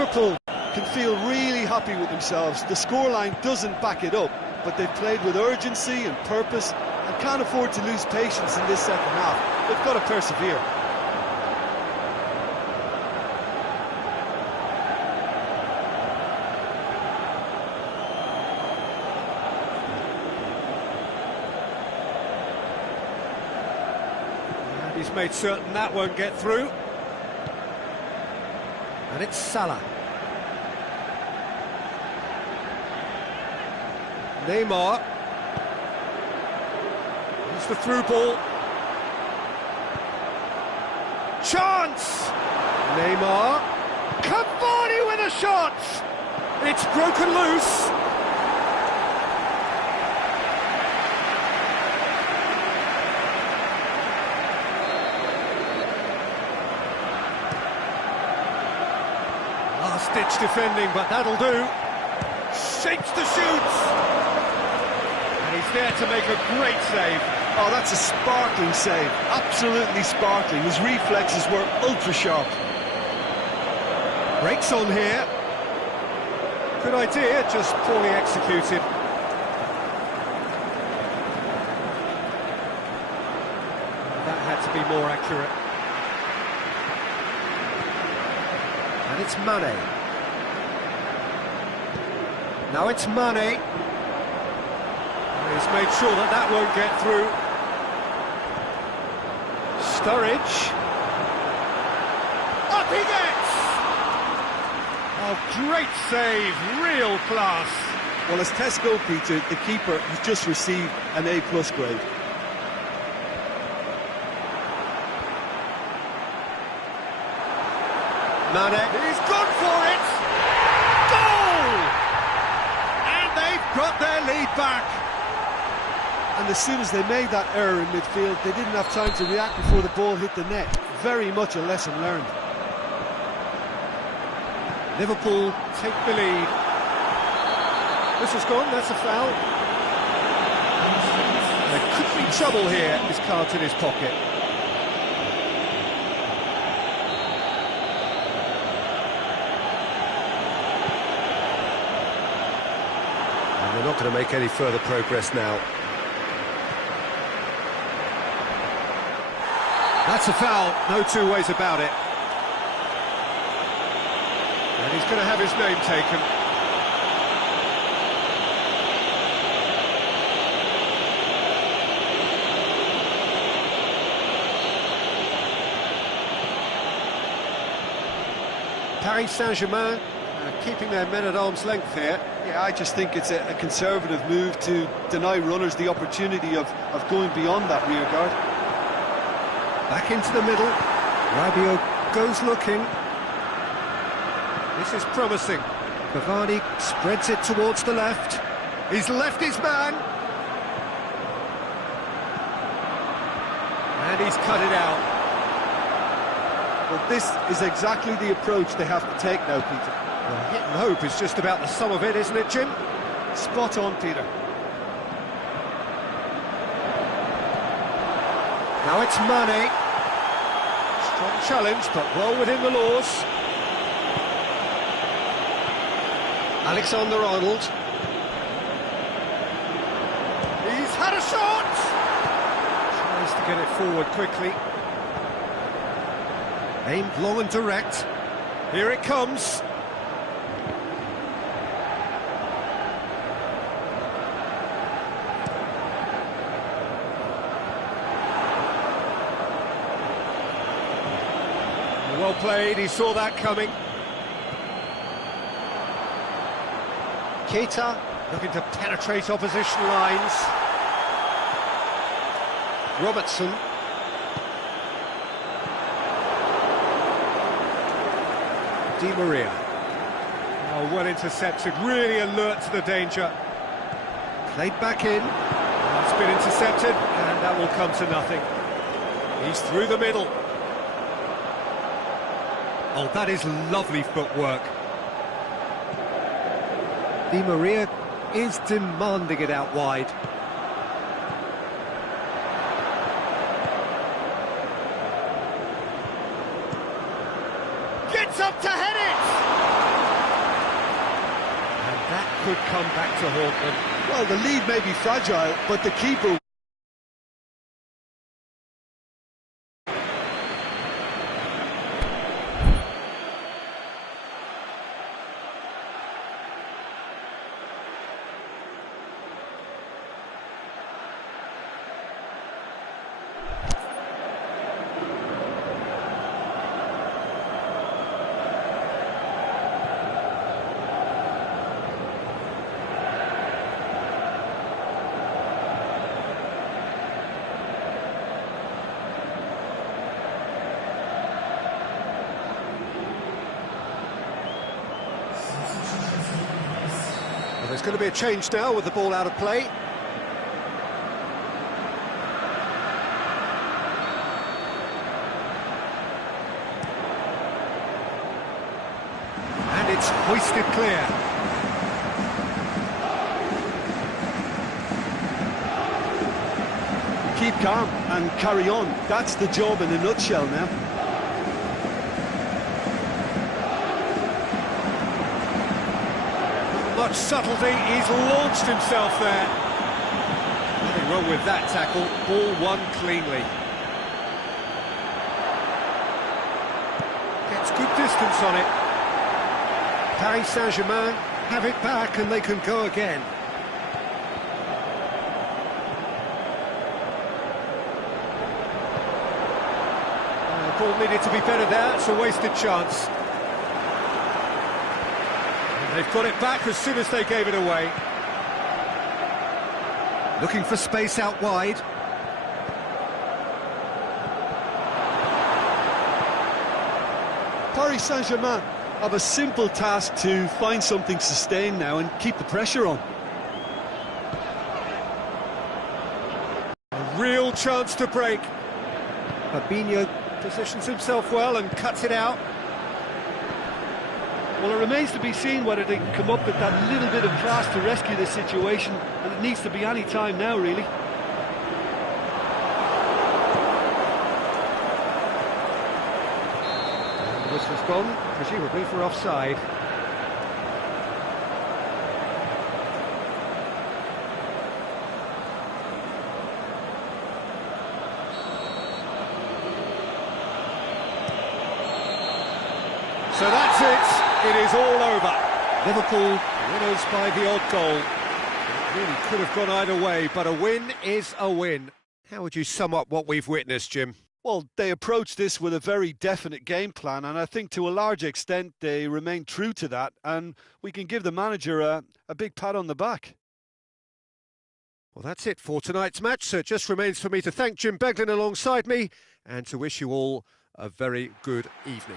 Liverpool can feel really happy with themselves. The scoreline doesn't back it up, but they've played with urgency and purpose and can't afford to lose patience in this second half. They've got to persevere. And he's made certain that won't get through. And it's Salah. Neymar. It's the through ball. Chance! Neymar. Cavani with a shot! It's broken loose. Last-ditch defending, but that'll do. Shapes the shoots! And he's there to make a great save. Oh, that's a sparkling save. Absolutely sparkling. His reflexes were ultra-sharp. Breaks on here. Good idea, just poorly executed. That had to be more accurate. And it's Mane. Now it's Mane. He's made sure that that won't get through. Sturridge. Up he gets! Oh, great save, real class. Well, as tests go, Peter, the keeper has just received an A+ grade. Mane, he's gone for it! Goal! And they've got their lead back. And as soon as they made that error in midfield, they didn't have time to react before the ball hit the net. Very much a lesson learned. Liverpool take the lead. This is gone, that's a foul. There could be trouble here, his card's in his pocket. And they're not going to make any further progress now. That's a foul, no two ways about it. And he's going to have his name taken. Paris Saint-Germain keeping their men at arm's length here. Yeah, I just think it's a conservative move to deny runners the opportunity of going beyond that rear guard. Back into the middle. Rabiot goes looking. This is promising. Cavani spreads it towards the left. He's left his man. And he's cut it out. Well, this is exactly the approach they have to take now, Peter. Well, hit and hope is just about the sum of it, isn't it, Jim? Spot on, Peter. Now it's Mane. Strong challenge, but well within the laws. Alexander-Arnold. He's had a shot! Tries to get it forward quickly. Aimed long and direct. Here it comes. Well played, he saw that coming. Keita looking to penetrate opposition lines. Robertson. Di Maria. Oh, well intercepted, really alert to the danger. Played back in. It's been intercepted, and that will come to nothing. He's through the middle. Oh, that is lovely footwork. Di Maria is demanding it out wide. Gets up to head it! That could come back to haunt them. Well, the lead may be fragile, but the keeper... There's going to be a change now with the ball out of play. And it's hoisted clear. Keep calm and carry on. That's the job in a nutshell now. Much subtlety, he's launched himself there. Nothing wrong with that tackle, ball won cleanly. Gets good distance on it. Paris Saint-Germain have it back and they can go again. The ball needed to be better there, it's a wasted chance. They've got it back as soon as they gave it away. Looking for space out wide. Paris Saint-Germain have a simple task to find something sustained now and keep the pressure on. A real chance to break. Fabinho positions himself well and cuts it out. Well, it remains to be seen whether they can come up with that little bit of class to rescue this situation, and it needs to be any time now, really. The whistle's gone, presumably for offside. So that's it. It is all over. Liverpool winners by the odd goal. It really could have gone either way, but a win is a win. How would you sum up what we've witnessed, Jim? Well, they approached this with a very definite game plan, and I think to a large extent they remain true to that, and we can give the manager a big pat on the back. Well, that's it for tonight's match, so it just remains for me to thank Jim Beglin alongside me and to wish you all a very good evening.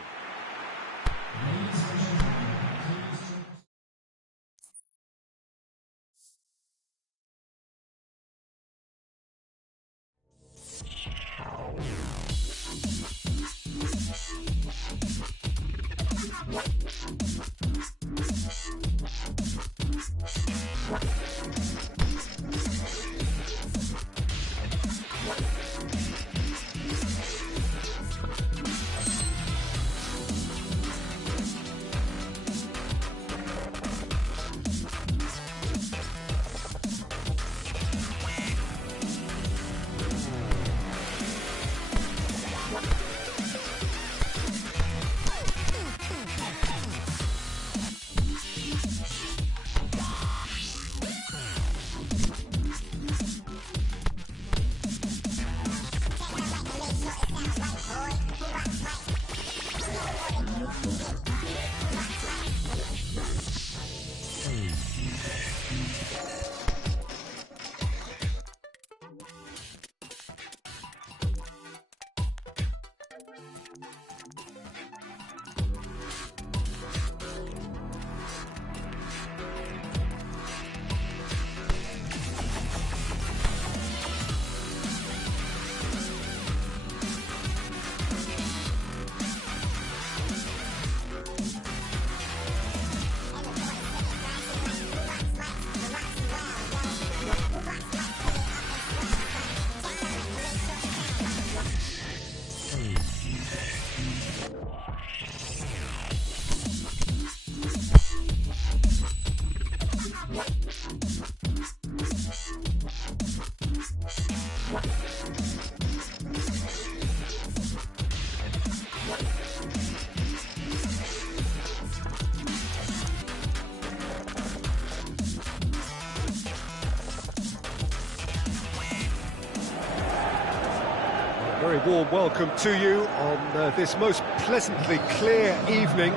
very warm welcome to you on this most pleasantly clear evening.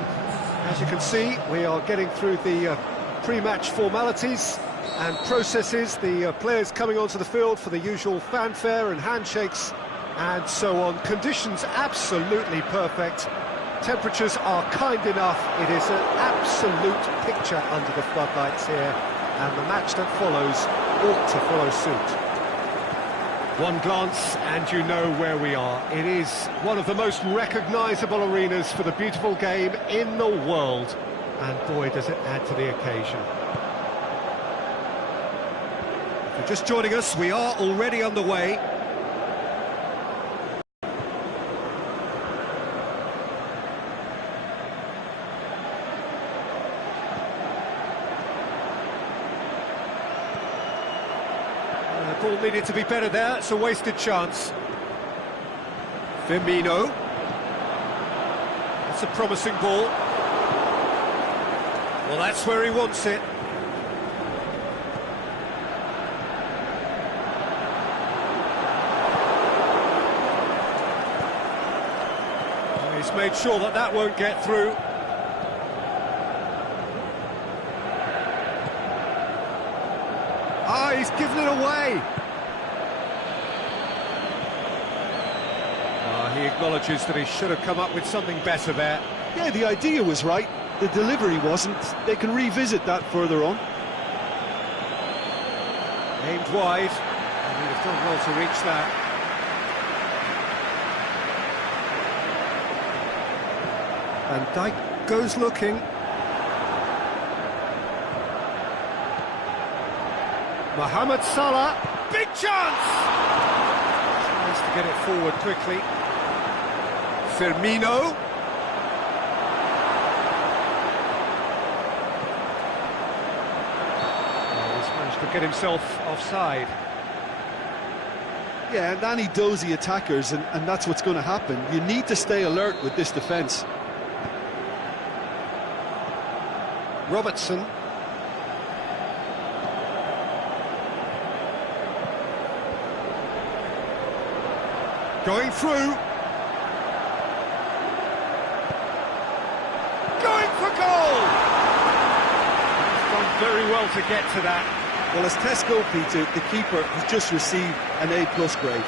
As you can see, we are getting through the pre-match formalities and processes, the players coming onto the field for the usual fanfare and handshakes and so on. Conditions absolutely perfect. Temperatures are kind enough. It is an absolute picture under the floodlights here, and the match that follows ought to follow suit. One glance and you know where we are. It is one of the most recognisable arenas for the beautiful game in the world, and boy does it add to the occasion. If you're just joining us, we are already underway. Ball needed to be better there, it's a wasted chance. Firmino. That's a promising ball. Well, that's where he wants it. He's made sure that that won't get through. Ah, he's given it away. He acknowledges that he should have come up with something better there. Yeah, the idea was right, the delivery wasn't. They can revisit that further on. Aimed wide, and he'd have done well to reach that. Van Dijk goes looking. Mohamed Salah, big chance! Tries to get it forward quickly. Firmino. Oh, he's managed to get himself offside. Yeah, and any dozy attackers, and that's what's going to happen. You need to stay alert with this defence. Robertson. Going through. Going for goal! He's done very well to get to that. Well, as Tesco, Peter, the keeper has just received an A+ grade.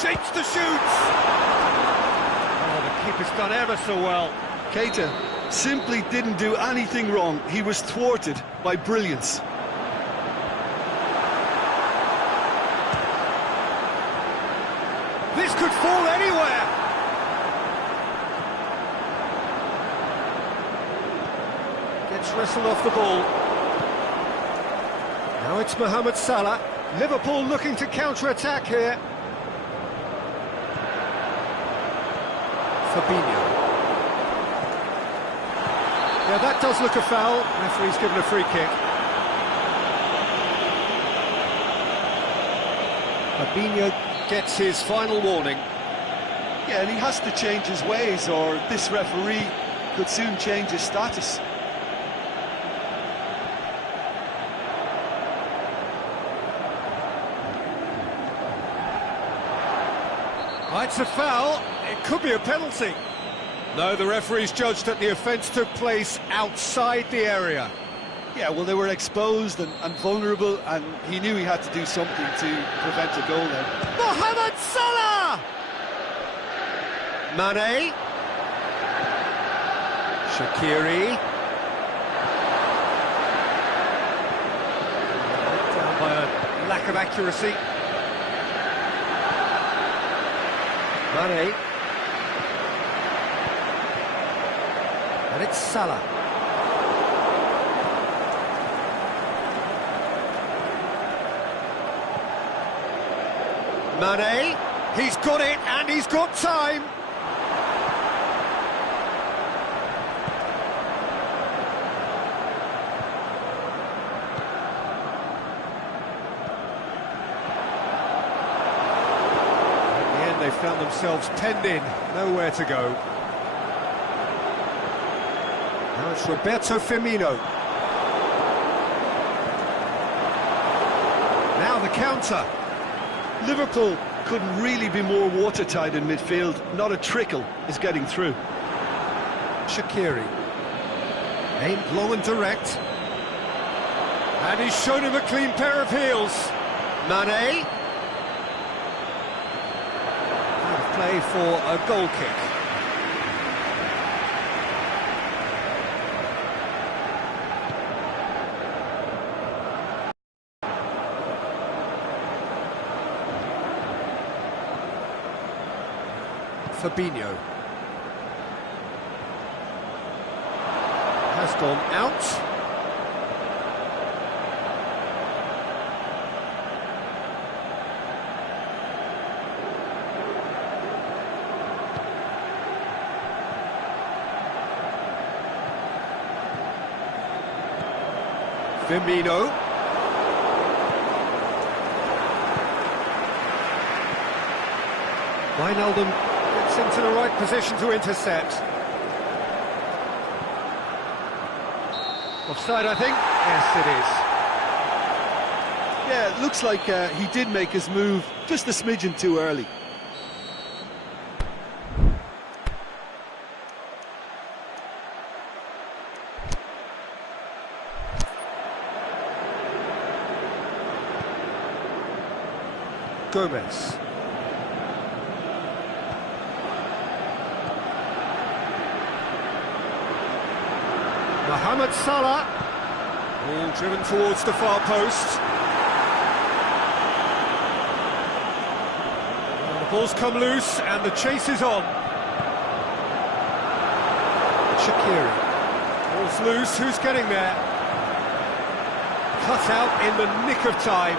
Shakes the shoots! Oh, the keeper's done ever so well. Keita simply didn't do anything wrong. He was thwarted by brilliance. This could fall anywhere! Gets wrestled off the ball. Now it's Mohamed Salah. Liverpool looking to counter-attack here. Fabinho. Yeah, that does look a foul. Referee's given a free kick. Fabinho gets his final warning. Yeah, and he has to change his ways, or this referee could soon change his status. It's a foul. It could be a penalty. No, the referee's judged that the offence took place outside the area. Yeah, well, they were exposed and vulnerable, and he knew he had to do something to prevent a goal then. Mohamed Salah! Mane. Shaqiri. Down by a lack of accuracy. Mane. And it's Salah. Mane, he's got it and he's got time. In the end, they found themselves penned in, nowhere to go. Now it's Roberto Firmino. counter. Liverpool couldn't really be more watertight in midfield. Not a trickle is getting through. Shaqiri. Aimed long and direct. And he's shown him a clean pair of heels. Mane. Out of play for a goal kick. Fabinho. Has gone out. Firmino. Wijnaldum gets into the right position to intercept. Offside, I think. Yes, it is. Yeah, it looks like he did make his move just a smidgen too early. Gomez. Mohamed Salah. All driven towards the far post. And the ball's come loose and the chase is on. Shaqiri. Ball's loose, who's getting there? Cut out in the nick of time.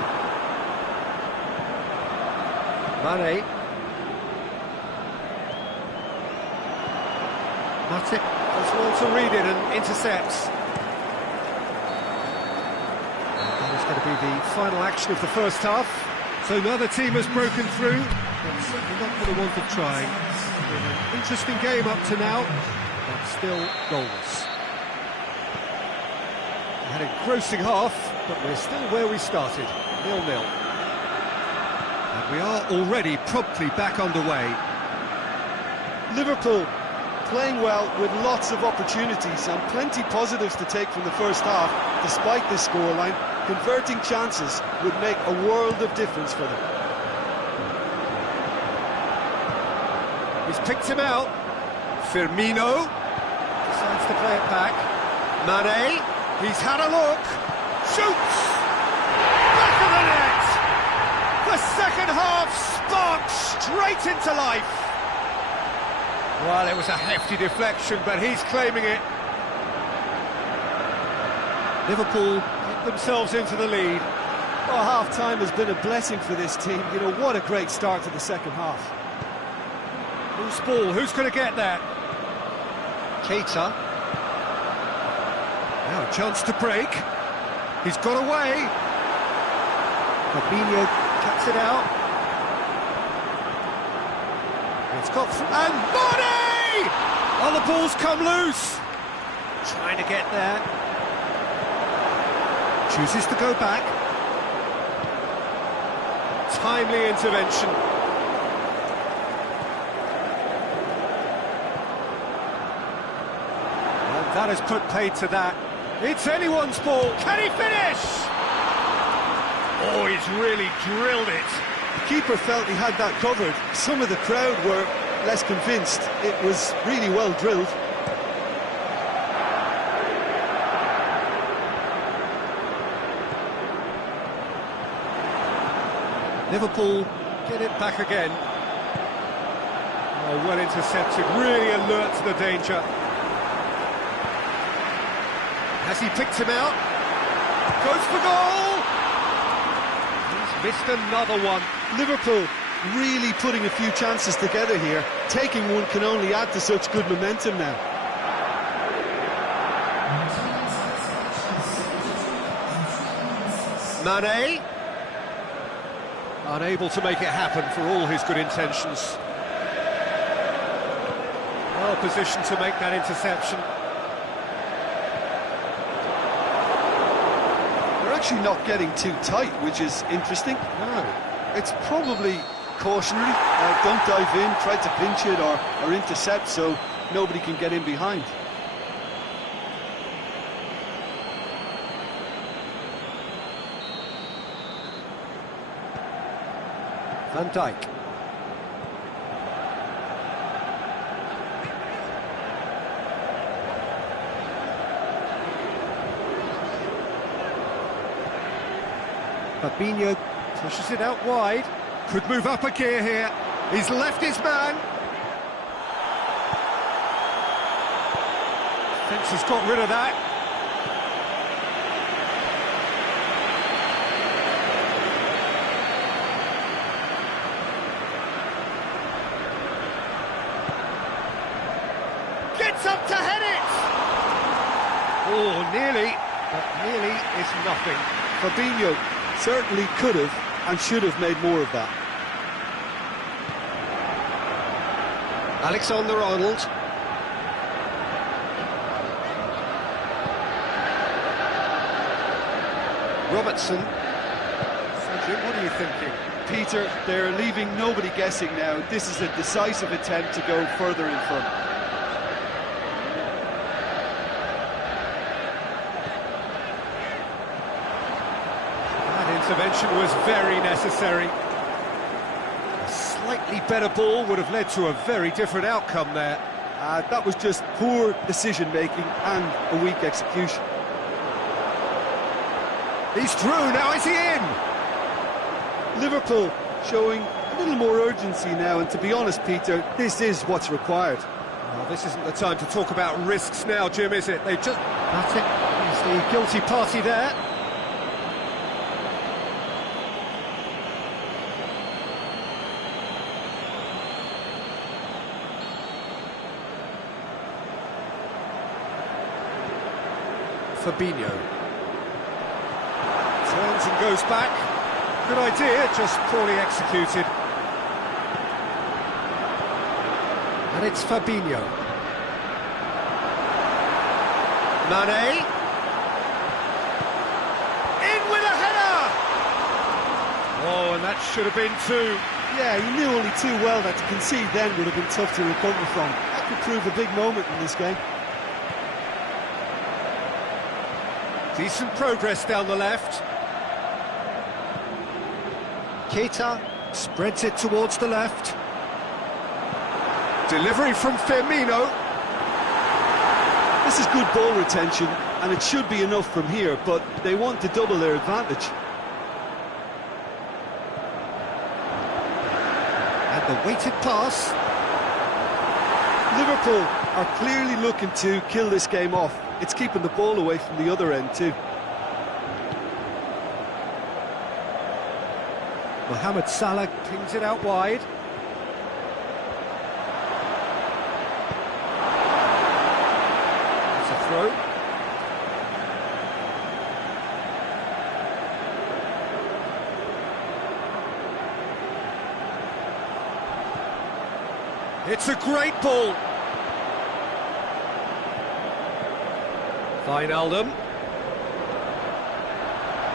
Mane. Matip does well to read it and intercepts. That is going to be the final action of the first half. So another team has broken through, but certainly not for the want of trying. It's been an interesting game up to now, but still goalless. We had a engrossing half, but we're still where we started, 0-0. And we are already promptly back underway. Liverpool playing well with lots of opportunities and plenty positives to take from the first half. Despite this scoreline, converting chances would make a world of difference for them. He's picked him out. Firmino decides to play it back. Mane, he's had a look. Shoots! Back of the net! The second half sparks straight into life. Well, it was a hefty deflection, but he's claiming it. Liverpool get themselves into the lead. Well, half-time has been a blessing for this team. You know, what a great start to the second half. Loose ball, who's going to get that? Keita. Now a chance to break. He's got away. Fabinho cuts it out. It's got through, and Mane! Oh, the ball's come loose. Trying to get there. Chooses to go back. Timely intervention. And that has put paid to that. It's anyone's ball. Can he finish? Oh, he's really drilled it. The keeper felt he had that covered. Some of the crowd were less convinced. It was really well drilled. Liverpool get it back again. Oh, well intercepted, really alert to the danger. Has he picked him out? Goes for goal! He's missed another one. Liverpool really putting a few chances together here. Taking one can only add to such good momentum now. Mane, unable to make it happen for all his good intentions. Well positioned to make that interception. They're actually not getting too tight, which is interesting. No. It's probably cautionary. Don't dive in, try to pinch it or intercept so nobody can get in behind. Van Dijk. Fabinho pushes it out wide. Could move up a gear here. He's left his man. Thinks he's got rid of that. Gets up to head it! Oh, nearly, but nearly is nothing. Fabinho certainly could have and should have made more of that. Alexander-Arnold. Robertson. So Jim, what are you thinking? Peter, they're leaving nobody guessing now. This is a decisive attempt to go further in front. Intervention was very necessary. A slightly better ball would have led to a very different outcome there. That was just poor decision-making and a weak execution. He's through, now is he in? Liverpool showing a little more urgency now, and to be honest, Peter, this is what's required. Well, this isn't the time to talk about risks now, Jim, is it? They just... That's it. He's the guilty party there. Fabinho turns and goes back. Good idea, just poorly executed. And it's Fabinho. Mane. In with a header! Oh, and that should have been two. Yeah, he knew only too well that to concede then would have been tough to recover from. That could prove a big moment in this game. Decent progress down the left. Keita spreads it towards the left. Delivery from Firmino. This is good ball retention, and it should be enough from here, but they want to double their advantage. And the weighted pass. Liverpool are clearly looking to kill this game off. It's keeping the ball away from the other end too. Mohamed Salah pings it out wide. It's a throw. It's a great ball. Wijnaldum.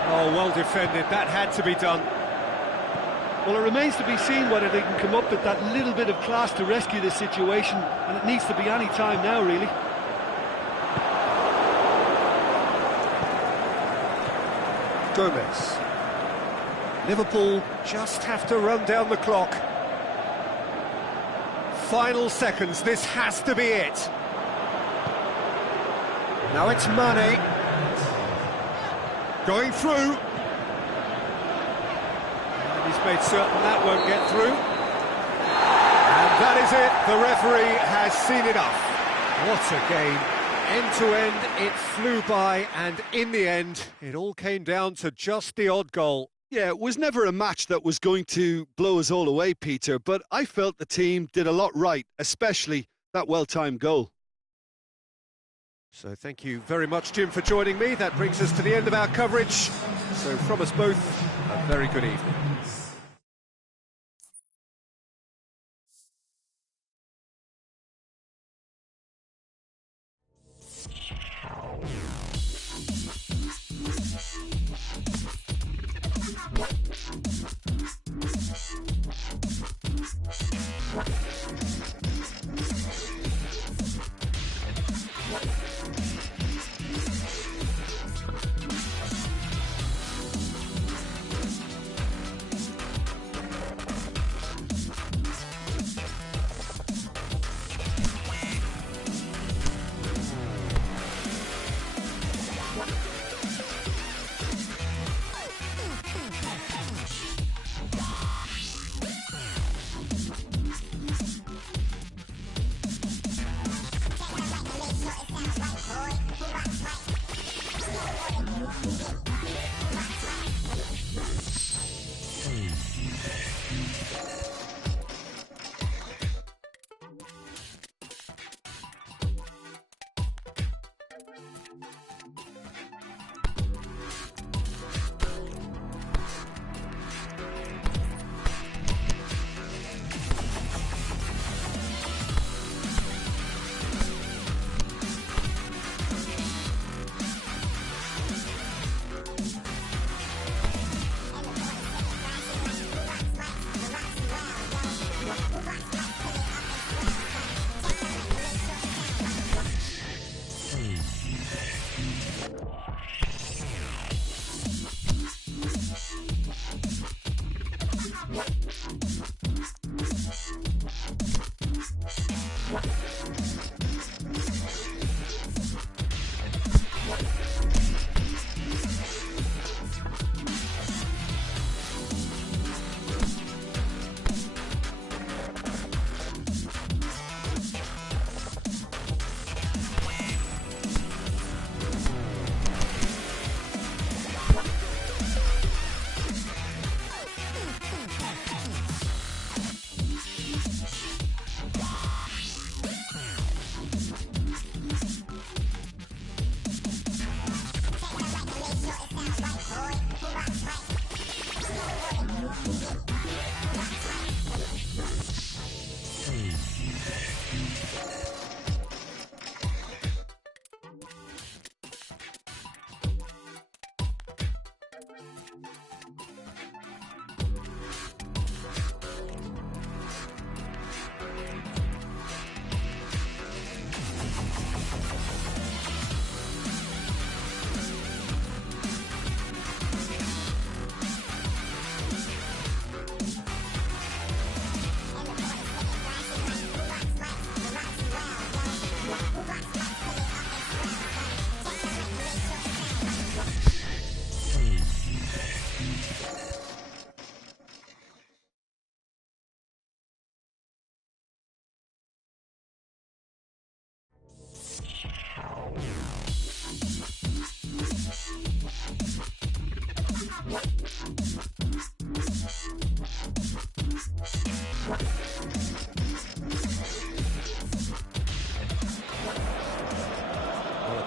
Oh, well defended. That had to be done. Well, it remains to be seen whether they can come up with that little bit of class to rescue this situation, and it needs to be any time now, really. Gomez. Liverpool just have to run down the clock. Final seconds, this has to be it. Now it's Mane. Going through. And he's made certain that won't get through. And that is it. The referee has seen enough. What a game. End to end, it flew by, and in the end, it all came down to just the odd goal. Yeah, it was never a match that was going to blow us all away, Peter, but I felt the team did a lot right, especially that well-timed goal. So thank you very much, Jim, for joining me. That brings us to the end of our coverage. So from us both, a very good evening. A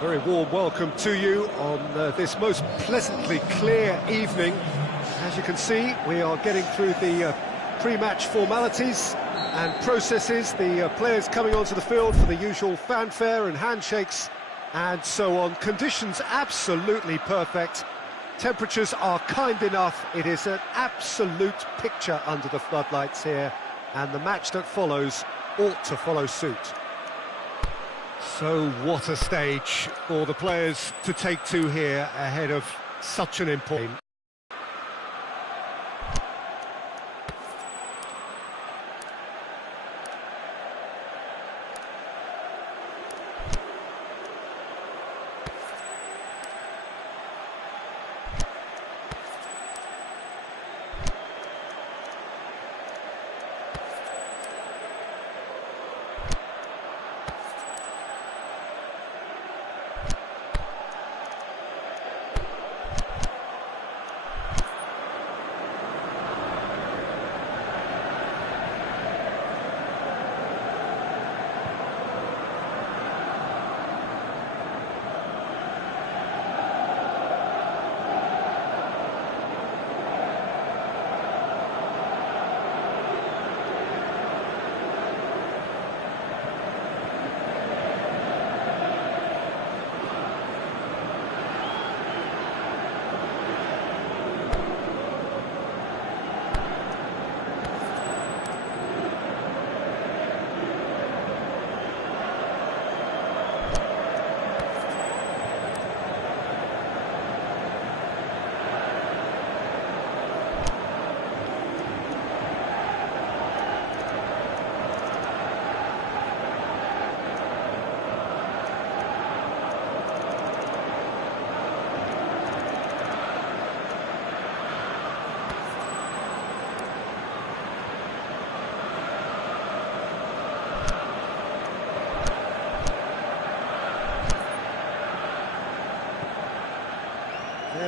very warm welcome to you on this most pleasantly clear evening. As you can see, we are getting through the pre-match formalities and processes, the players coming onto the field for the usual fanfare and handshakes and so on. Conditions absolutely perfect. Temperatures are kind enough. It is an absolute picture under the floodlights here, and the match that follows ought to follow suit. So what a stage for the players to take to here ahead of such an important...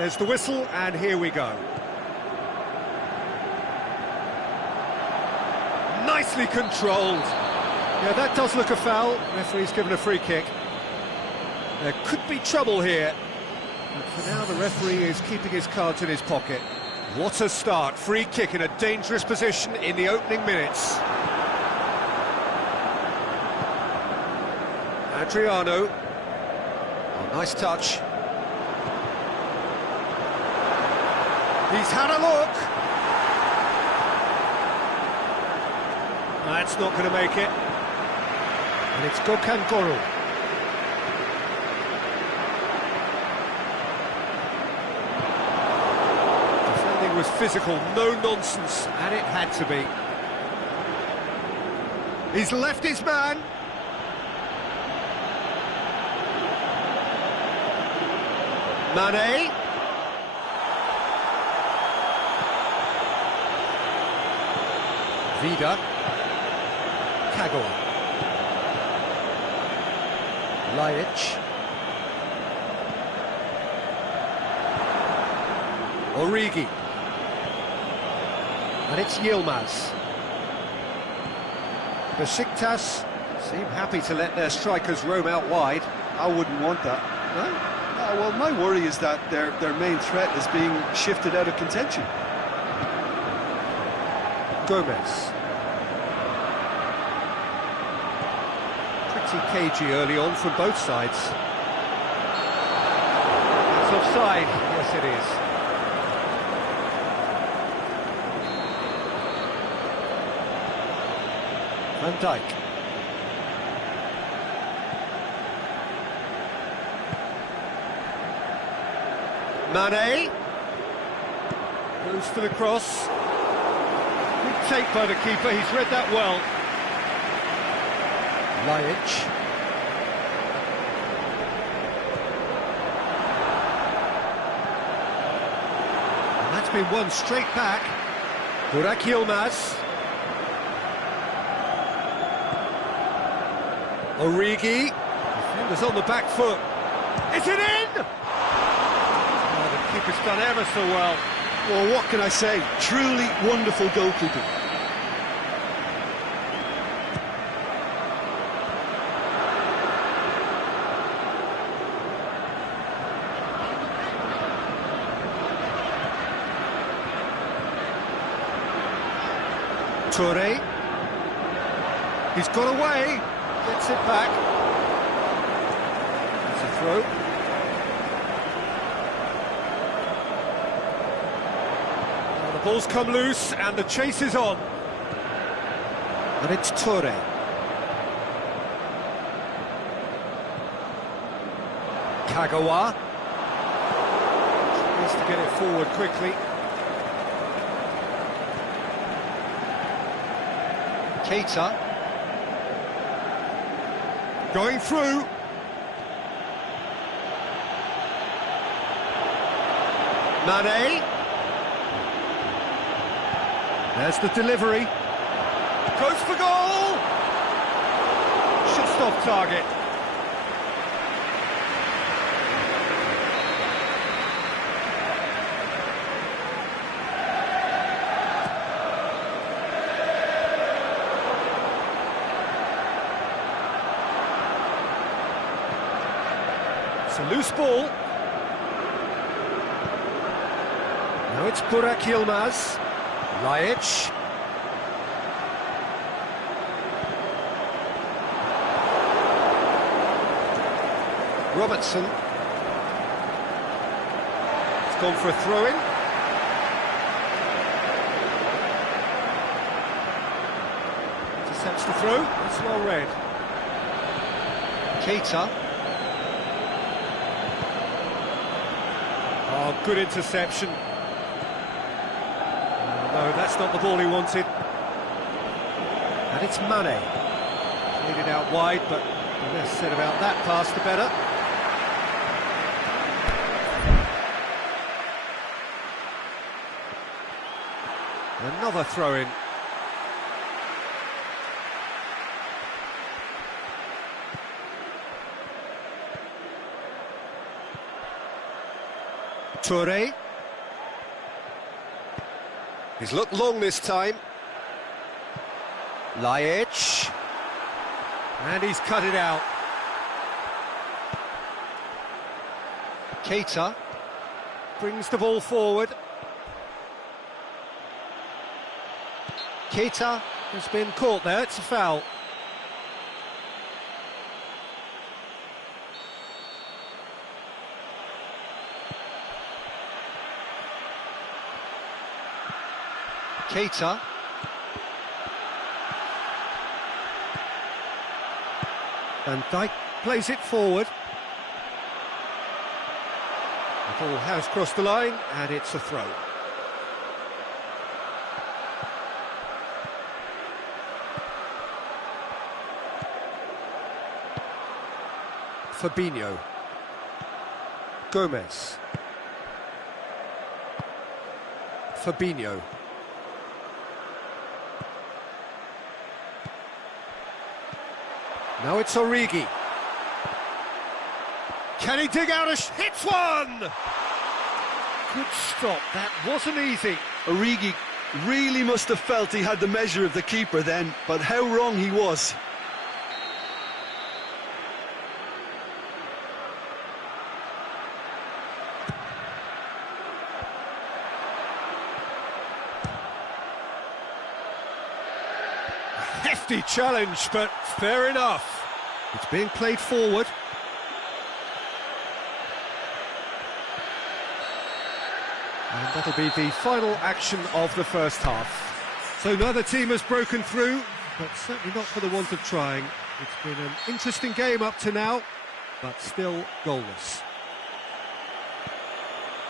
There's the whistle, and here we go. Nicely controlled. Yeah, that does look a foul. Referee's given a free kick. There could be trouble here. But for now, the referee is keeping his cards in his pocket. What a start. Free kick in a dangerous position in the opening minutes. Adriano. Oh, nice touch. He's had a look. That's not going to make it. And it's Gökhan Gürül. Defending was physical, no nonsense, and it had to be. He's left his man. Mane. Vida. Kagawa. Laic. Origi. And it's Yilmaz. Besiktas seem happy to let their strikers roam out wide. I wouldn't want that. No? No, well, my worry is that their main threat is being shifted out of contention. Gomez. Pretty cagey early on from both sides. It's offside. Yes, it is. Van Dijk. Mane. Goes for the cross. Good take by the keeper, he's read that well. Laic. And that's been won straight back. Burak Yilmaz. Origi. Defenders on the back foot. Is it in? Oh, the keeper's done ever so well. Well, what can I say? Truly wonderful goalkeeping. Toure. He's got away. Gets it back. It's a throw. Now the ball's come loose and the chase is on. And it's Toure. Kagawa. Tries to get it forward quickly. Keita. Going through. Mane. There's the delivery. Goes for goal. Just off target. It's a loose ball. Now it's Burak Yilmaz. Laic. Robertson. It's gone for a throw-in. Intercepts the throw. That's well read. Keita. Oh, good interception. No, that's not the ball he wanted. And it's Mane. Played it out wide, but the less said about that pass, the better. Another throw-in. Toure. He's looked long this time. Lajic. And he's cut it out. Keita brings the ball forward. Keita has been caught there, it's a foul. Keita. Van Dijk plays it forward. The ball has crossed the line, and it's a throw. Fabinho. Gomez. Fabinho. Now it's Origi. Can he dig out hits one! Good stop, that wasn't easy. Origi really must have felt he had the measure of the keeper then, but how wrong he was. Hefty challenge, but fair enough. It's being played forward. And that'll be the final action of the first half. So neither team has broken through, but certainly not for the want of trying. It's been an interesting game up to now, but still goalless.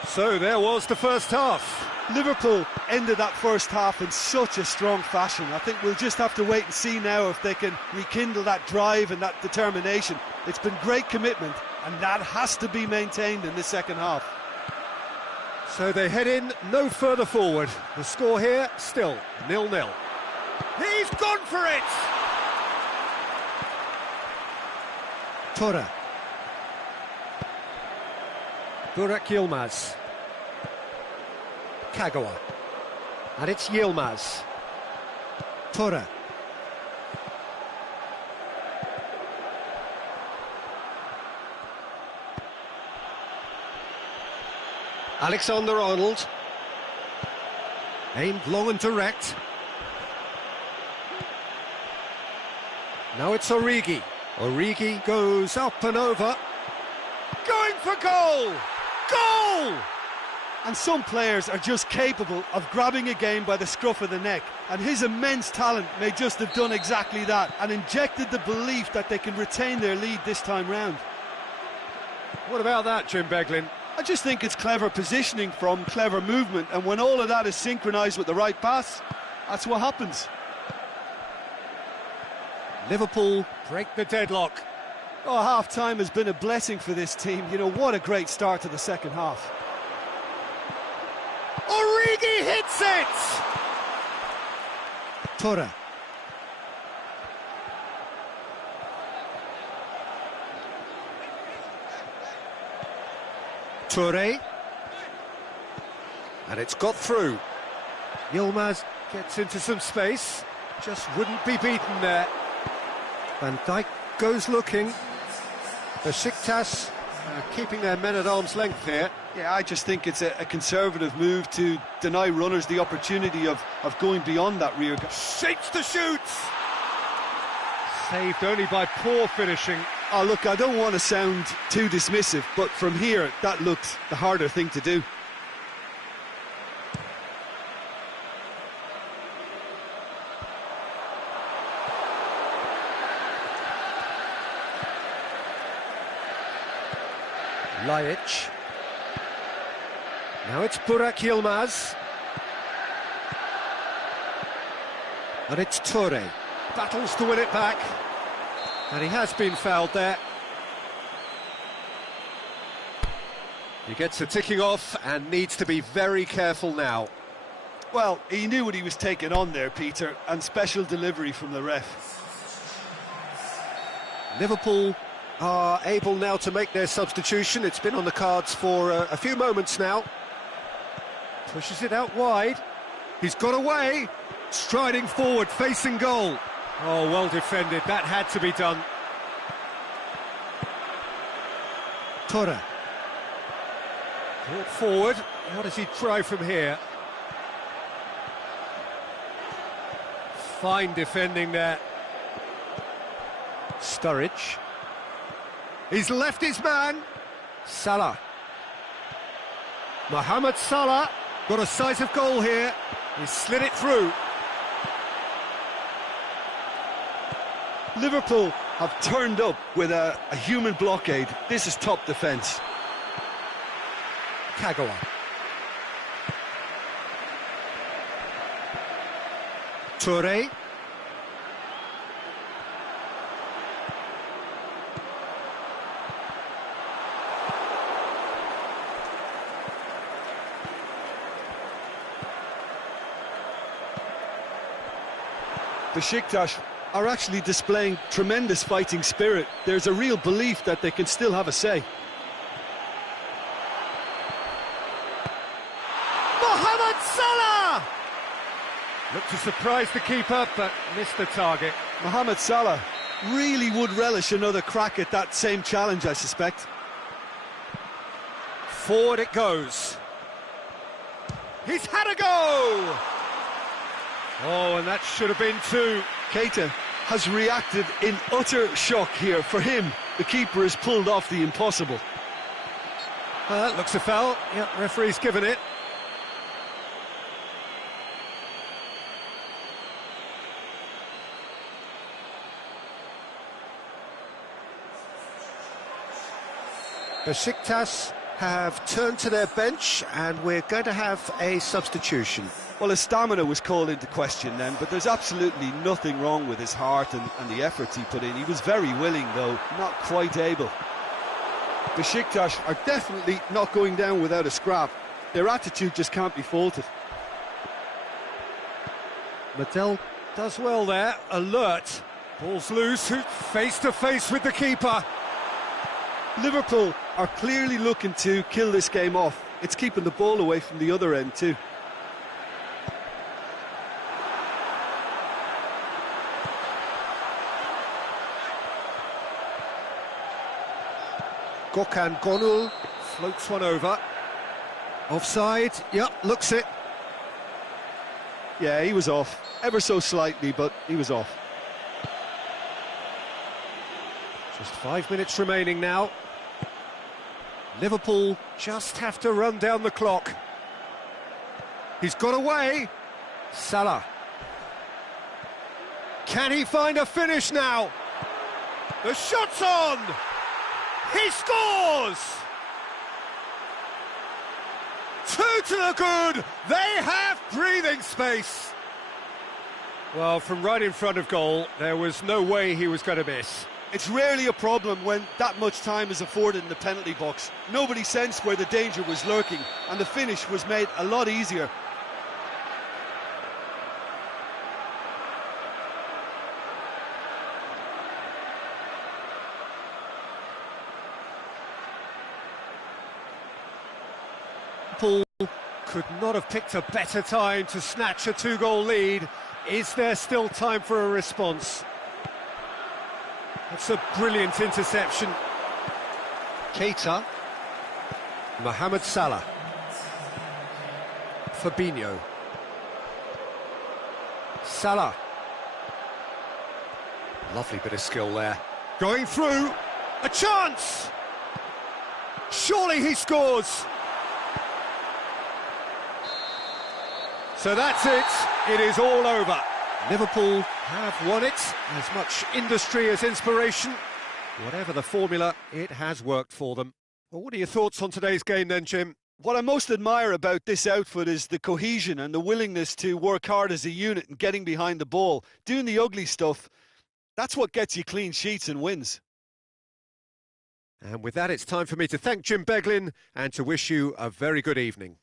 So there was the first half. Liverpool ended that first half in such a strong fashion. I think we'll just have to wait and see now if they can rekindle that drive and that determination. It's been great commitment, and that has to be maintained in the second half. So they head in no further forward. The score here, still 0-0. He's gone for it! Toure. Burak Yilmaz. Kagawa. And it's Yilmaz. Toure. Alexander-Arnold. Aimed long and direct. Now it's Origi. Origi goes up and over. Going for goal! Goal! And some players are just capable of grabbing a game by the scruff of the neck, and his immense talent may just have done exactly that and injected the belief that they can retain their lead this time round. What about that, Jim Beglin? I just think it's clever positioning from clever movement, and when all of that is synchronised with the right pass, that's what happens. Liverpool break the deadlock. Oh, half-time has been a blessing for this team. You know, what a great start to the second half. Origi hits it! Toure. Toure. And it's got through. Yilmaz gets into some space. Just wouldn't be beaten there. Van Dijk goes looking. Besiktas keeping their men at arm's length here. Yeah, I just think it's a conservative move to deny runners the opportunity of going beyond that rear guard. Shapes the shoots! Saved only by poor finishing. Oh, look, I don't want to sound too dismissive, but from here, that looked the harder thing to do. Lajic. Now it's Burak Yilmaz. And it's Toure. Battles to win it back. And he has been fouled there. He gets a ticking off and needs to be very careful now. Well, he knew what he was taking on there, Peter, and special delivery from the ref. Liverpool are able now to make their substitution. It's been on the cards for a few moments now. Pushes it out wide. He's got away. Striding forward, facing goal. Oh, well defended. That had to be done. Torre. Brought forward. What does he try from here? Fine defending there. Sturridge. He's left his man. Salah. Mohamed Salah. Got a sight of goal here. He slid it through. Liverpool have turned up with a human blockade. This is top defence. Kagawa. Toure. Besiktas are actually displaying tremendous fighting spirit. There's a real belief that they can still have a say. Mohamed Salah! Looked to surprise the keeper, but missed the target. Mohamed Salah really would relish another crack at that same challenge, I suspect. Forward it goes. He's had a go! Oh, and that should have been two. Keita has reacted in utter shock here. For him, the keeper has pulled off the impossible. That looks a foul. Yep, referee's given it. Besiktas have turned to their bench and we're going to have a substitution. Well, his stamina was called into question then, but there's absolutely nothing wrong with his heart and the efforts he put in. He was very willing, though, not quite able. Besiktas are definitely not going down without a scrap. Their attitude just can't be faulted. Mattel does well there, alert. Ball's loose, face to face with the keeper. Liverpool are clearly looking to kill this game off. It's keeping the ball away from the other end too. Gökhan Gönül floats one over. Offside, yep, looks it. Yeah, he was off, ever so slightly, but he was off. Just 5 minutes remaining now. Liverpool just have to run down the clock. He's got away. Salah. Can he find a finish now? The shot's on! He scores! 2 to the good! They have breathing space! Well, from right in front of goal, there was no way he was going to miss. It's rarely a problem when that much time is afforded in the penalty box. Nobody sensed where the danger was lurking, and the finish was made a lot easier. Liverpool could not have picked a better time to snatch a 2-goal lead. Is there still time for a response? That's a brilliant interception. Keita. Mohamed Salah. Fabinho. Salah. Lovely bit of skill there. Going through. A chance! Surely he scores! So that's it. It is all over. Liverpool have won it. As much industry as inspiration. Whatever the formula, it has worked for them. Well, what are your thoughts on today's game then, Jim? What I most admire about this outfit is the cohesion and the willingness to work hard as a unit and getting behind the ball. Doing the ugly stuff, that's what gets you clean sheets and wins. And with that, it's time for me to thank Jim Beglin and to wish you a very good evening.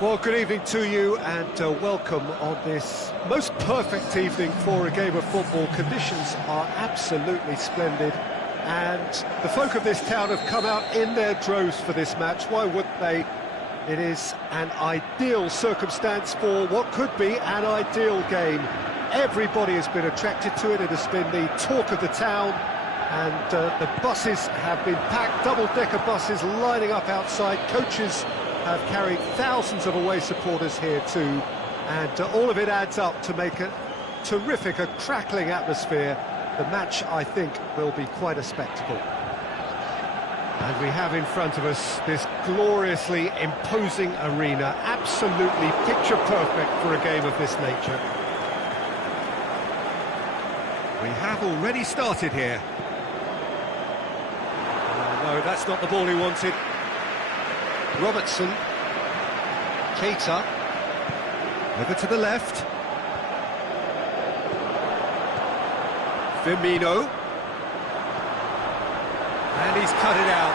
Well, good evening to you and welcome on this most perfect evening for a game of football. Conditions are absolutely splendid and the folk of this town have come out in their droves for this match. Why wouldn't they? It is an ideal circumstance for what could be an ideal game. Everybody has been attracted to it. It has been the talk of the town and the buses have been packed, double-decker buses lining up outside. Coaches have carried thousands of away supporters here too, and all of it adds up to make a terrific, a crackling atmosphere. The match, I think, will be quite a spectacle. And we have in front of us this gloriously imposing arena, absolutely picture perfect for a game of this nature. We have already started here. No, that's not the ball he wanted. Robertson, Keita, over to the left, Firmino, and he's cut it out.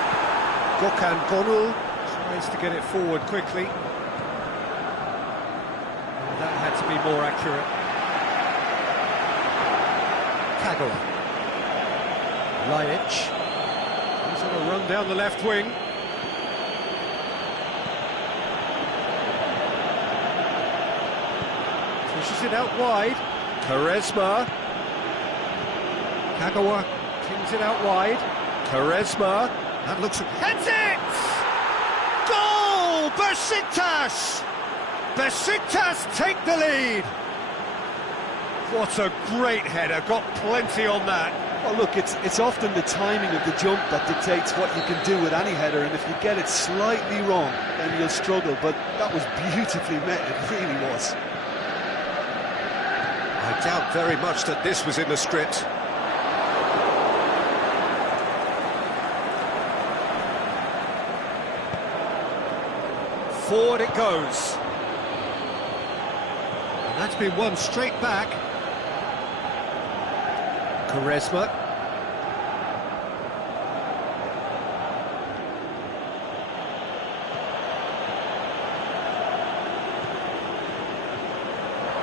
Gökhan Gönül tries to get it forward quickly. And that had to be more accurate. Kagawa, Linic, he's on a run down the left wing. Pushes it out wide. Quaresma. Kagawa pings it out wide. Quaresma. That looks... Heads it! Goal! Besiktas! Besiktas take the lead! What a great header. Got plenty on that. Well, look, it's often the timing of the jump that dictates what you can do with any header, and if you get it slightly wrong, then you'll struggle. But that was beautifully met. It really was. I doubt very much that this was in the script. Forward it goes. And that's been won straight back. Quaresma.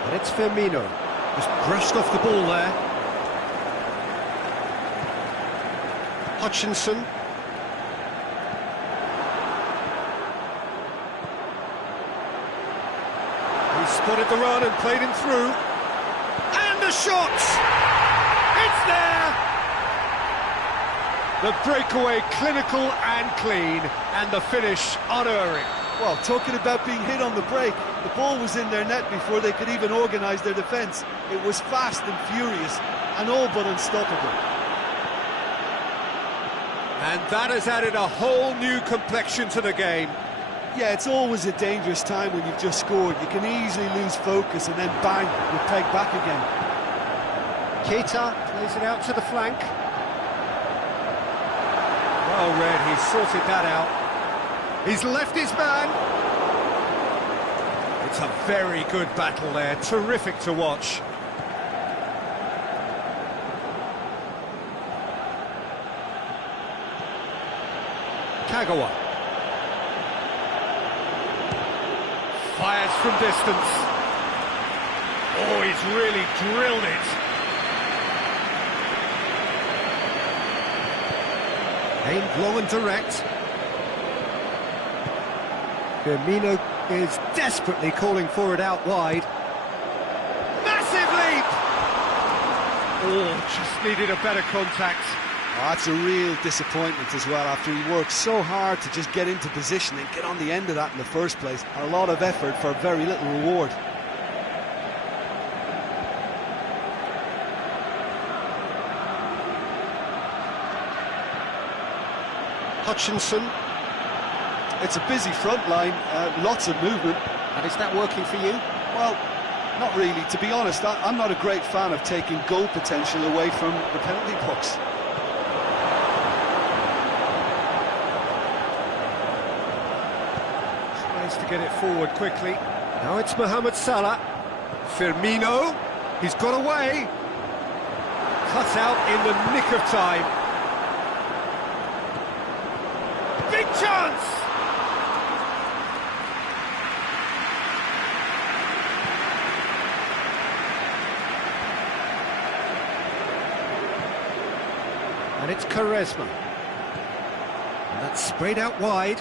And it's Firmino. Just brushed off the ball there. Hutchinson. He spotted the run and played him through. And the shot! It's there! The breakaway clinical and clean, and the finish unerring. Well, talking about being hit on the break, the ball was in their net before they could even organise their defence. It was fast and furious, and all but unstoppable. And that has added a whole new complexion to the game. Yeah, it's always a dangerous time when you've just scored. You can easily lose focus and then bang, you're pegged back again. Keita plays it out to the flank. Well read, he's sorted that out. He's left his man. It's a very good battle there, terrific to watch. Kagawa. Fires from distance. Oh, he's really drilled it. Aimed long and direct. Firmino is desperately calling for it out wide. Massive leap! Oh, just needed a better contact. Oh, that's a real disappointment as well, after he worked so hard to just get into position and get on the end of that in the first place. A lot of effort for very little reward. Hutchinson. It's a busy front line, lots of movement. And is that working for you? Well, not really. To be honest, I'm not a great fan of taking goal potential away from the penalty box. Tries to get it forward quickly. Now it's Mohamed Salah. Firmino. He's got away. Cut out in the nick of time. Big chance! And it's Quaresma. And that's sprayed out wide.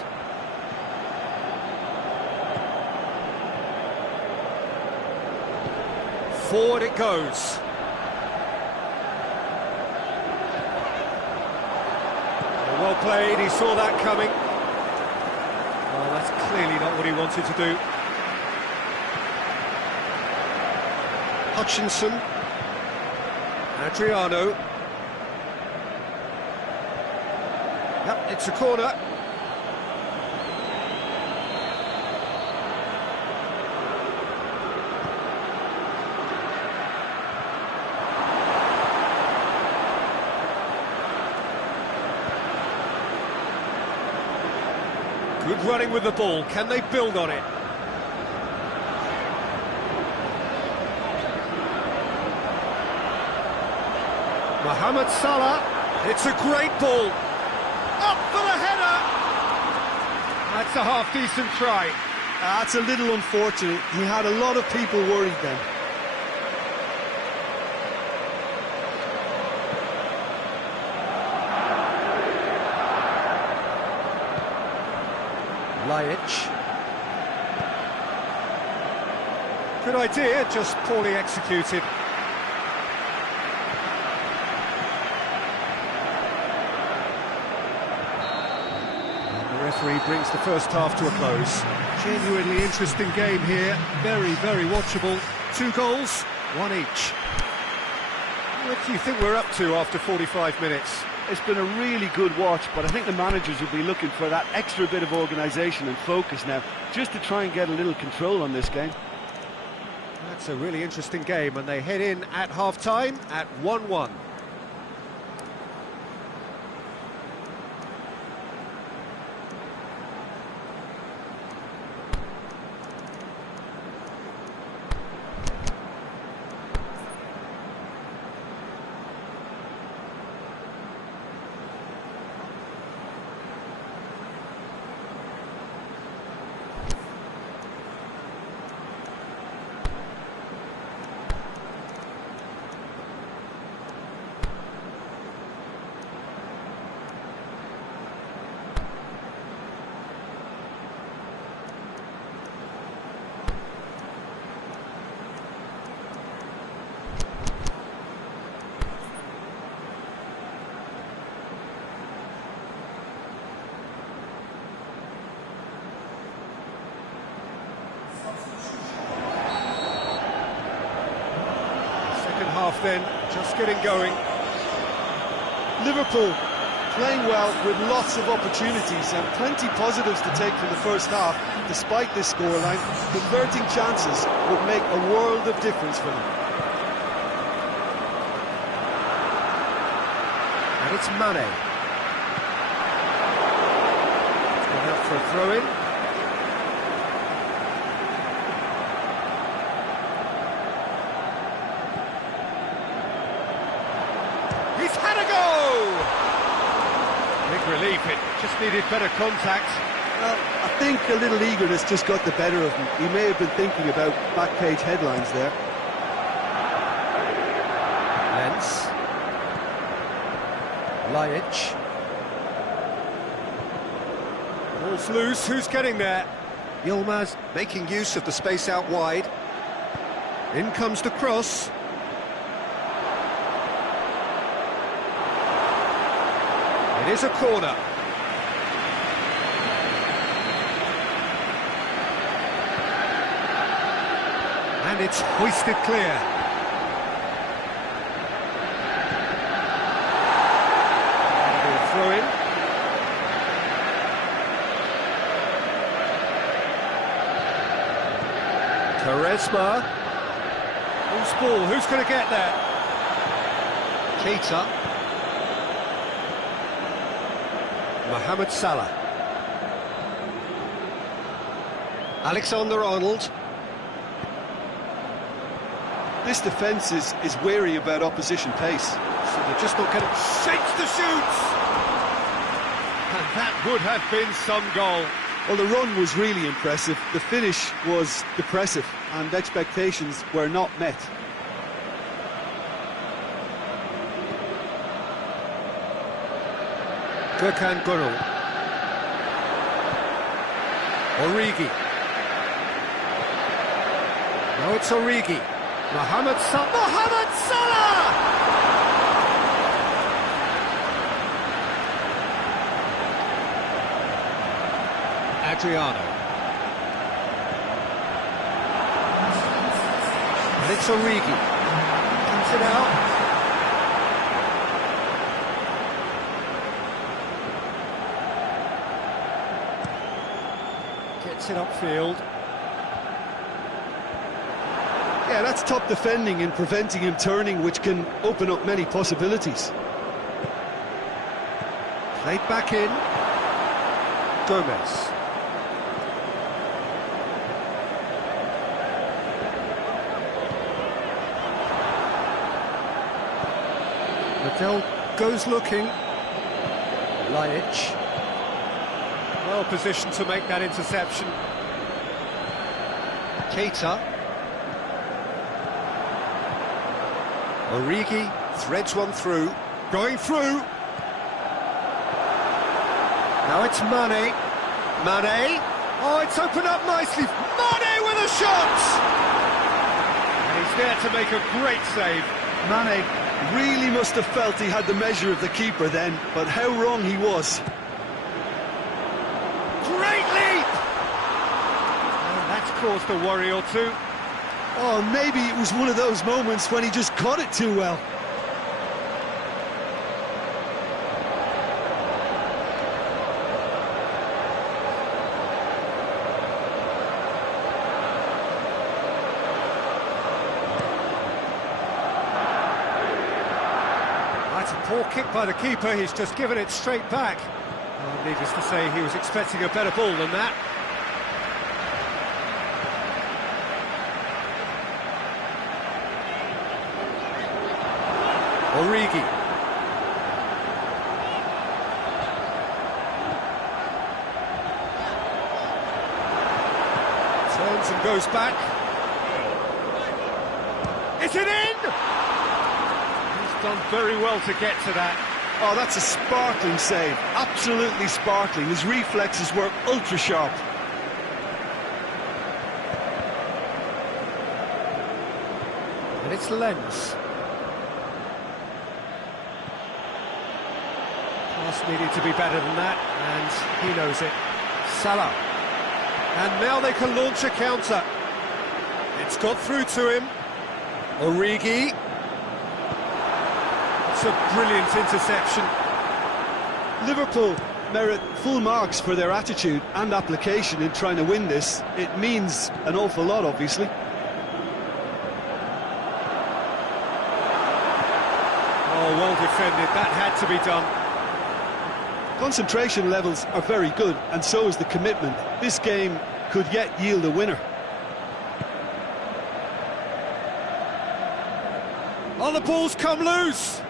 Forward it goes. Well played, he saw that coming. Well, that's clearly not what he wanted to do. Hutchinson. Adriano. Yep, it's a corner. Good running with the ball. Can they build on it? Mohamed Salah. It's a great ball. Up for the header! That's a half-decent try. That's a little unfortunate. He had a lot of people worried then. Lajic. Good idea, just poorly executed. Referee brings the first half to a close. Genuinely interesting game here. Very, very watchable. 2 goals, 1 each. What do you think we're up to after 45 minutes? It's been a really good watch, but I think the managers will be looking for that extra bit of organisation and focus now, just to try and get a little control on this game. That's a really interesting game, and they head in at half-time at 1-1. Half then, just getting going. Liverpool playing well with lots of opportunities and plenty positives to take from the first half. Despite this scoreline, converting chances would make a world of difference for them. And it's Mane. It's gone out for a throw-in. He's had a go! Big relief, it just needed better contact. Well, I think a little eagerness just got the better of him. He may have been thinking about back page headlines there. Lens. Lajic. Ball's loose, who's getting there? Yilmaz making use of the space out wide. In comes the cross. It is a corner. And it's hoisted clear. Throw in. Quaresma. Who's ball? Who's going to get there? Keita. Mohamed Salah. Alexander-Arnold. This defence is wary about opposition pace. So they're just not getting... Shakes the shoots! And that would have been some goal. Well, the run was really impressive. The finish was depressive, and expectations were not met. Gökhan Gönül. Origi. Now it's Origi. Mohamed Salah! Adriano. And it's Origi. Comes it out. Gets it upfield. Yeah, that's top defending and preventing him turning, which can open up many possibilities. Played back in. Gomez. Liddell goes looking. Laic. Well positioned to make that interception. Keita. Origi threads one through. Going through. Now it's Mane. Mane. Oh, it's opened up nicely. Mane with a shot! And he's there to make a great save. Mane really must have felt he had the measure of the keeper then, but how wrong he was. Great leap! And that's caused a worry or two. Oh, maybe it was one of those moments when he just caught it too well. That's a poor kick by the keeper, he's just given it straight back. Well, needless to say, he was expecting a better ball than that. Origi. Turns and goes back. Is it in? He's done very well to get to that. Oh, that's a sparkling save. Absolutely sparkling. His reflexes were ultra sharp. And it's Lens. Pass needed to be better than that, and he knows it. Salah. And now they can launch a counter. It's got through to him. Origi. It's a brilliant interception. Liverpool merit full marks for their attitude and application in trying to win this. It means an awful lot, obviously. Oh, well defended. That had to be done. Concentration levels are very good, and so is the commitment. This game could yet yield a winner. Oh, the ball's come loose!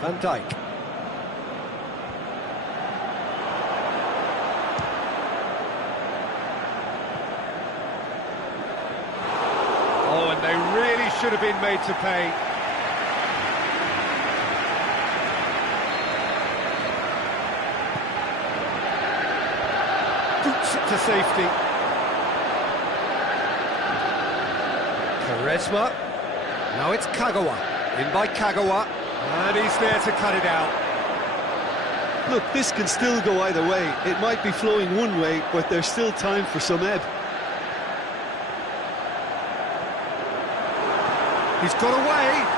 Van Dijk. Oh, and they really should have been made to pay. to safety. Quaresma. Now it's Kagawa. In by Kagawa. And he's there to cut it out. Look, this can still go either way. It might be flowing one way, but there's still time for some ebb. He's got away.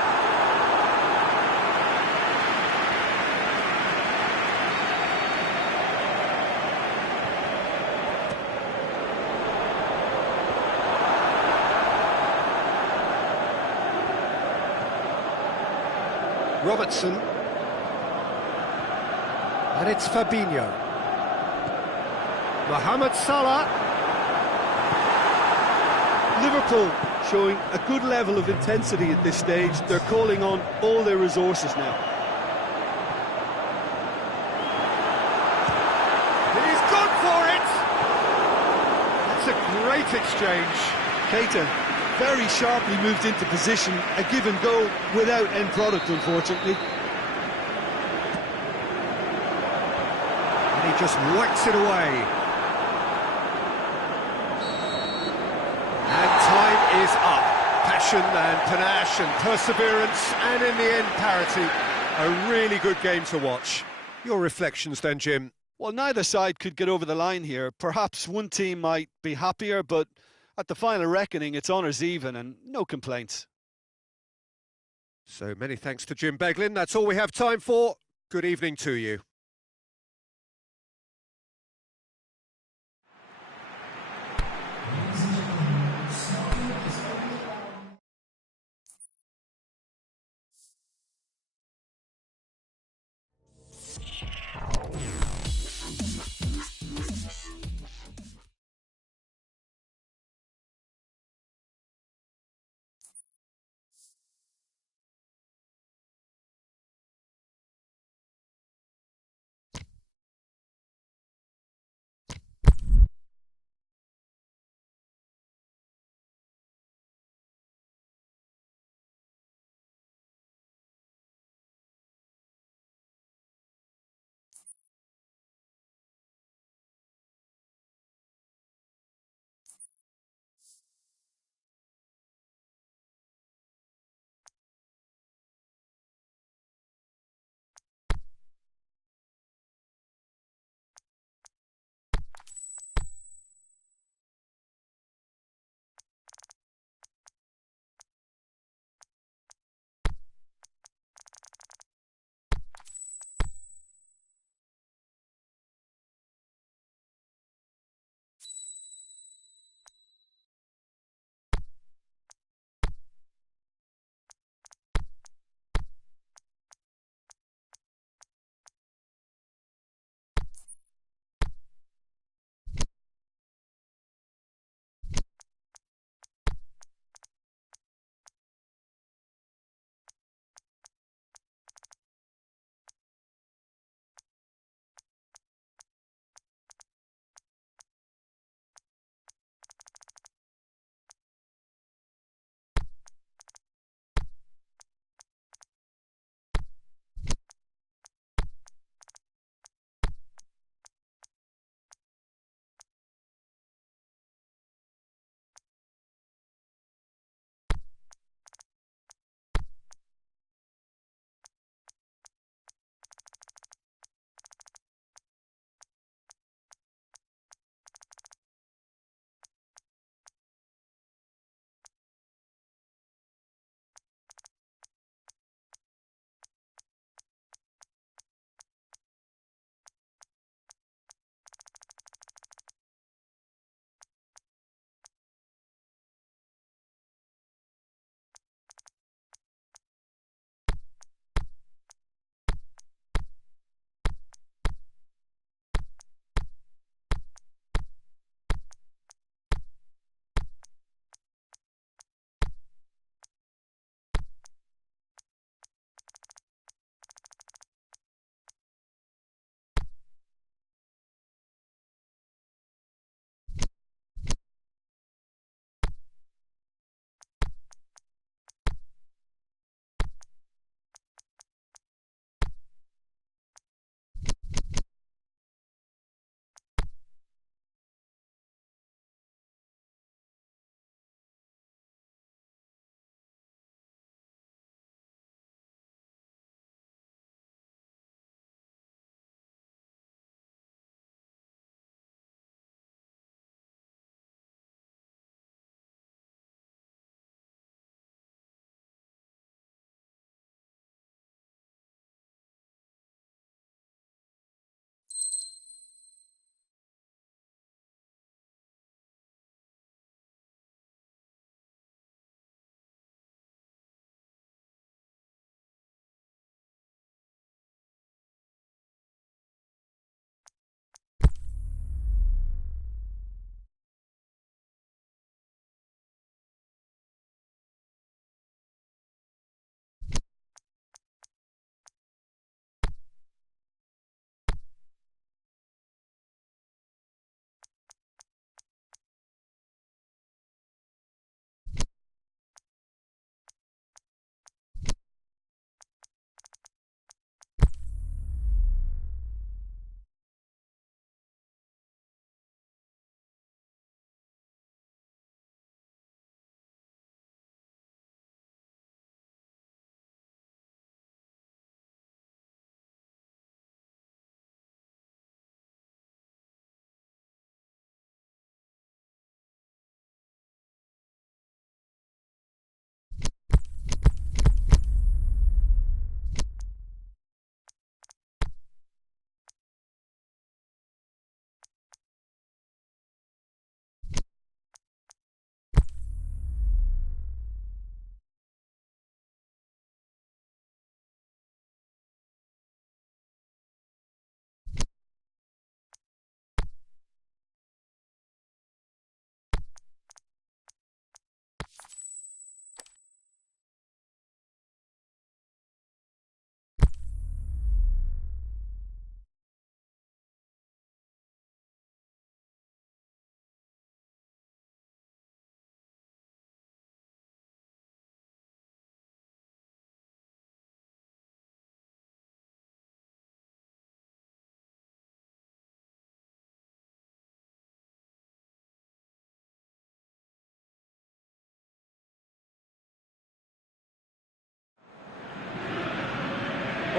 Robertson. And it's Fabinho. Mohamed Salah. Liverpool showing a good level of intensity at this stage. They're calling on all their resources now. He's gone for it! That's a great exchange. Keita very sharply moved into position, a give and go without end product, unfortunately. And he just whacks it away. And time is up. Passion and panache and perseverance, and in the end, parity. A really good game to watch. Your reflections then, Jim? Well, neither side could get over the line here. Perhaps one team might be happier, but at the final reckoning, it's honours even and no complaints. So many thanks to Jim Beglin. That's all we have time for. Good evening to you.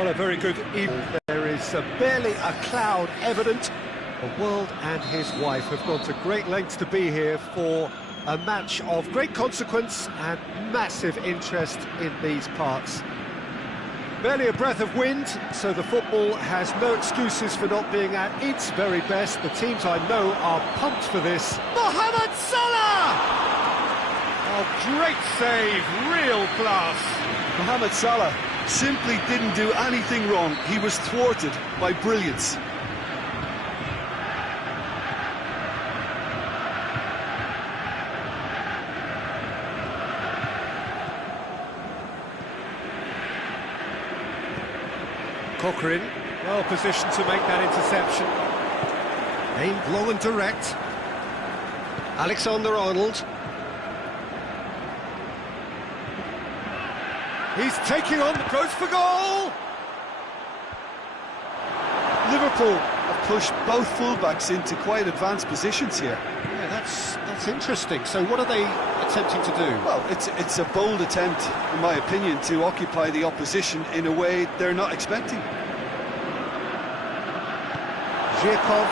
Well, a very good evening. There is barely a cloud evident. The world and his wife have gone to great lengths to be here for a match of great consequence and massive interest in these parts. Barely a breath of wind, so the football has no excuses for not being at its very best. The teams I know are pumped for this. Mohamed Salah! Oh, great save, real class. Mohamed Salah simply didn't do anything wrong. He was thwarted by brilliance. Cochrane, well positioned to make that interception. Aimed long and direct. Alexander-Arnold. He's taking on, goes for goal! Liverpool have pushed both fullbacks into quite advanced positions here. Yeah, that's interesting. So what are they attempting to do? Well, it's a bold attempt, in my opinion, to occupy the opposition in a way they're not expecting. Zhirkov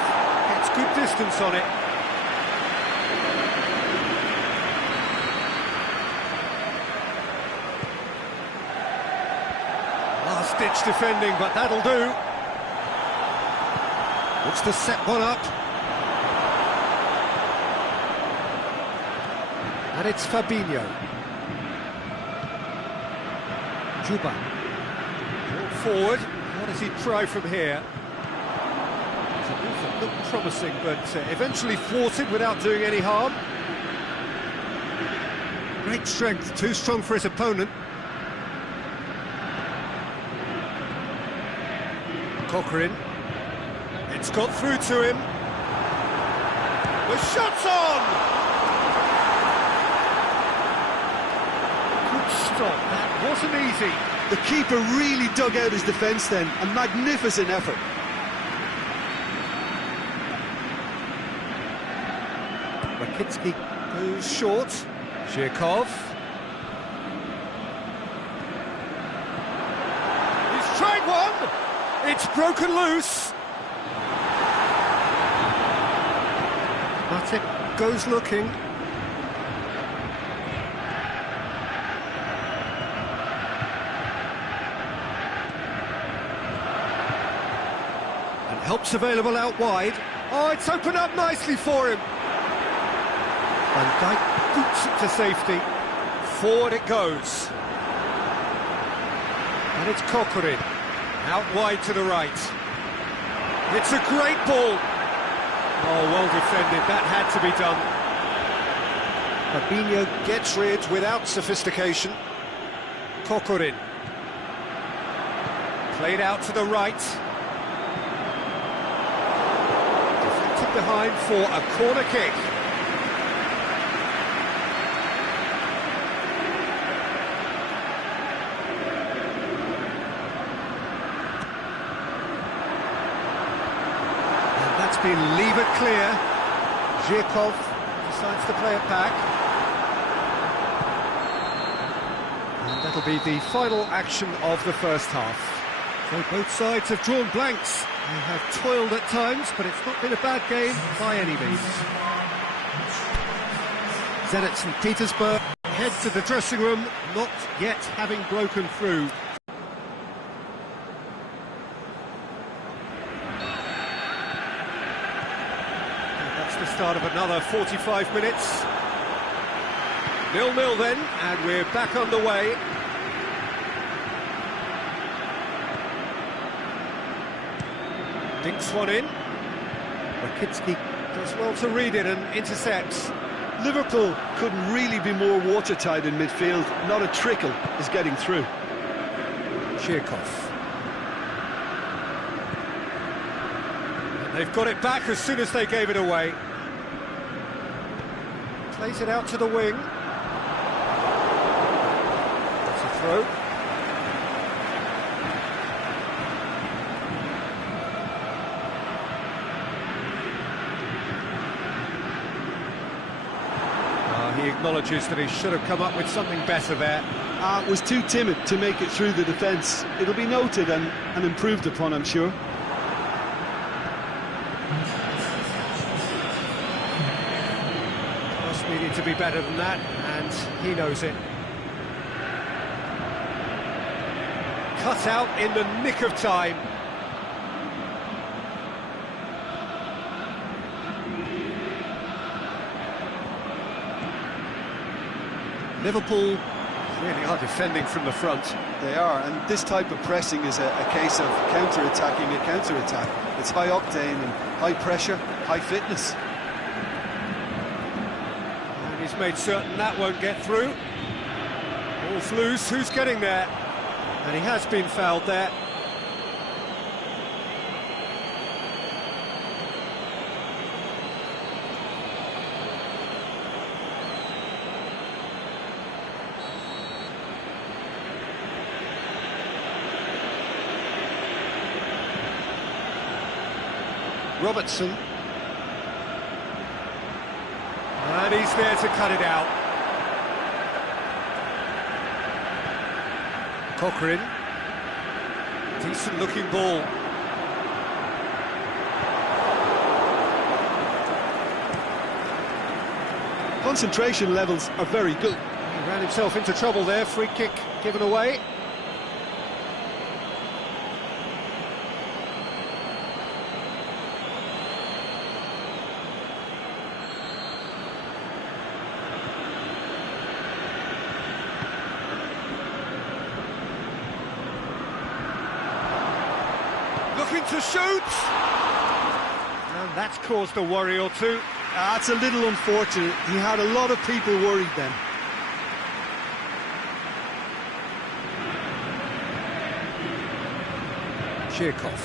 gets good distance on it. Last-ditch defending, but that'll do. Looks to set one up. And it's Fabinho. Juba. Forward. What does he try from here? It looked promising, but eventually thwarted without doing any harm. Great strength, too strong for his opponent. Cochrane. It's got through to him. The shot's on! Good stop, that wasn't easy. The keeper really dug out his defence then. A magnificent effort. Rakitsky goes short. Zhirkov. He's tried one! It's broken loose! Matic goes looking. And help's available out wide. Oh, it's opened up nicely for him. Van Dijk boots it to safety. Forward it goes. And it's Cochrane. Out wide to the right. It's a great ball. Oh, well defended. That had to be done. Fabinho gets rid without sophistication. Cochrane. Played out to the right. Deflected behind for a corner kick. Been levered clear. Zhirkov decides to play it back. And that'll be the final action of the first half. So both sides have drawn blanks. They have toiled at times, but it's not been a bad game by any means. Zenit St. Petersburg head to the dressing room, not yet having broken through. The start of another 45 minutes. 0-0 then, and we're back underway. Dinks one in. Rakitsky does well to read it and intercepts. Liverpool couldn't really be more watertight in midfield. Not a trickle is getting through. Zhirkov. They've got it back as soon as they gave it away. Plays it out to the wing. That's a throw. He acknowledges that he should have come up with something better there. Was too timid to make it through the defence. It'll be noted and improved upon, I'm sure. Just needed to be better than that, and he knows it. Cut out in the nick of time. Liverpool really are defending from the front. They are, and this type of pressing is a case of counter-attacking a counter-attack. It's high octane and high pressure, high fitness. And he's made certain that won't get through. Ball's loose, who's getting there? And he has been fouled there. Robertson. And he's there to cut it out. Cochrane. Decent looking ball. Concentration levels are very good. He ran himself into trouble there, free kick given away. Looking to shoot! And that's caused a worry or two. That's a little unfortunate. He had a lot of people worried then. Chirkov.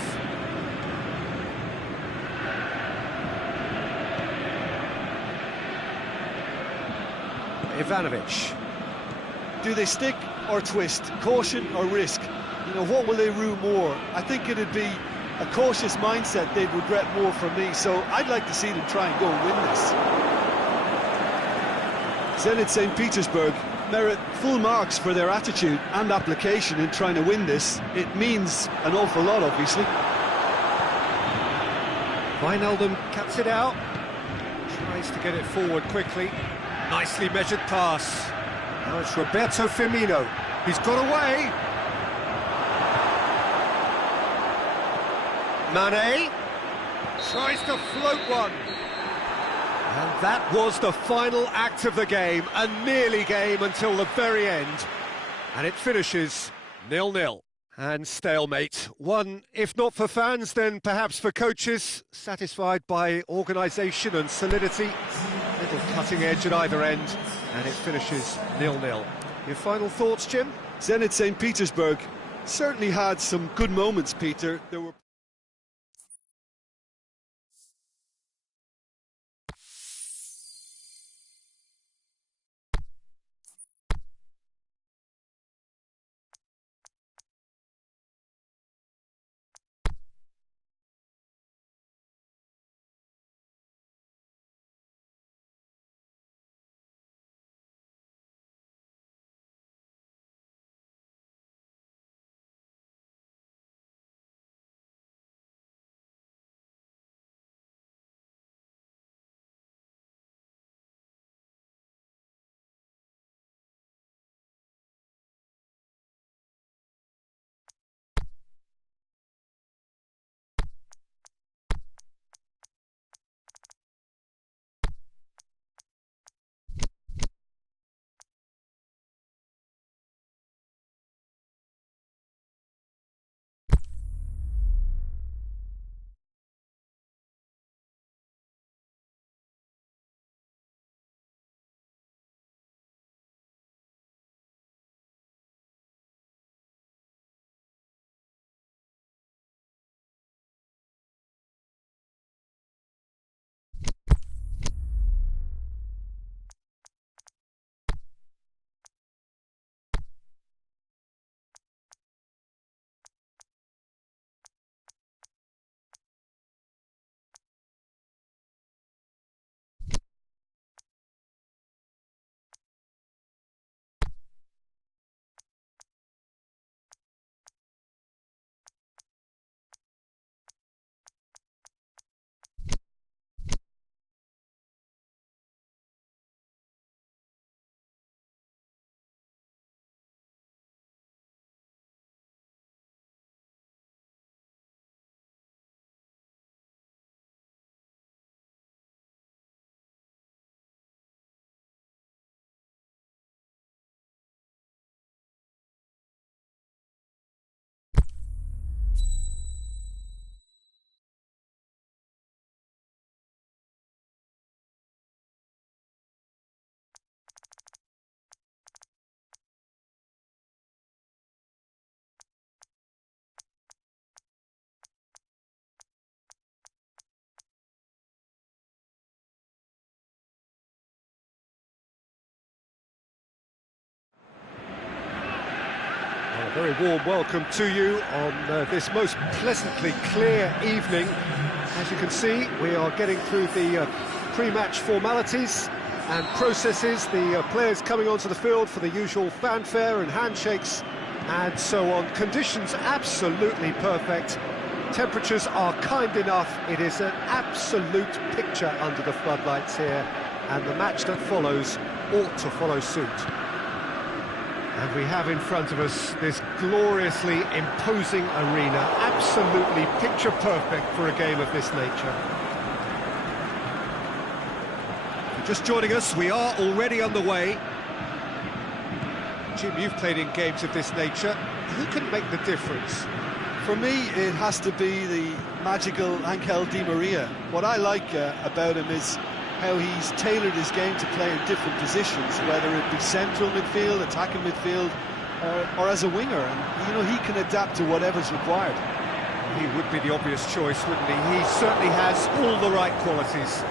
Ivanovic. Do they stick or twist? Caution or risk? You know, what will they rue more? I think it'd be a cautious mindset they'd regret more from me, so I'd like to see them try and go and win this. Zenit St. Petersburg merit full marks for their attitude and application in trying to win this. It means an awful lot, obviously. Wijnaldum cuts it out, tries to get it forward quickly. Nicely measured pass. Now it's Roberto Firmino. He's got away. Mane tries to float one. And that was the final act of the game, a nearly game until the very end. And it finishes 0-0. And stalemate. One, if not for fans, then perhaps for coaches, satisfied by organisation and solidity. Little cutting edge at either end, and it finishes 0-0. Your final thoughts, Jim? Zenit St. Petersburg certainly had some good moments, Peter. There were Very warm welcome to you on this most pleasantly clear evening. As you can see, we are getting through the pre-match formalities and processes, the players coming onto the field for the usual fanfare and handshakes and so on. Conditions absolutely perfect. Temperatures are kind enough. It is an absolute picture under the floodlights here, and the match that follows ought to follow suit. And we have in front of us this gloriously imposing arena, absolutely picture perfect for a game of this nature. Just joining us, we are already underway. Jim, you've played in games of this nature. Who can make the difference? For me, it has to be the magical Angel Di Maria. What I like about him is how he's tailored his game to play in different positions, whether it be central midfield, attacking midfield, or as a winger. And, you know, he can adapt to whatever's required. He would be the obvious choice, wouldn't he? He certainly has all the right qualities.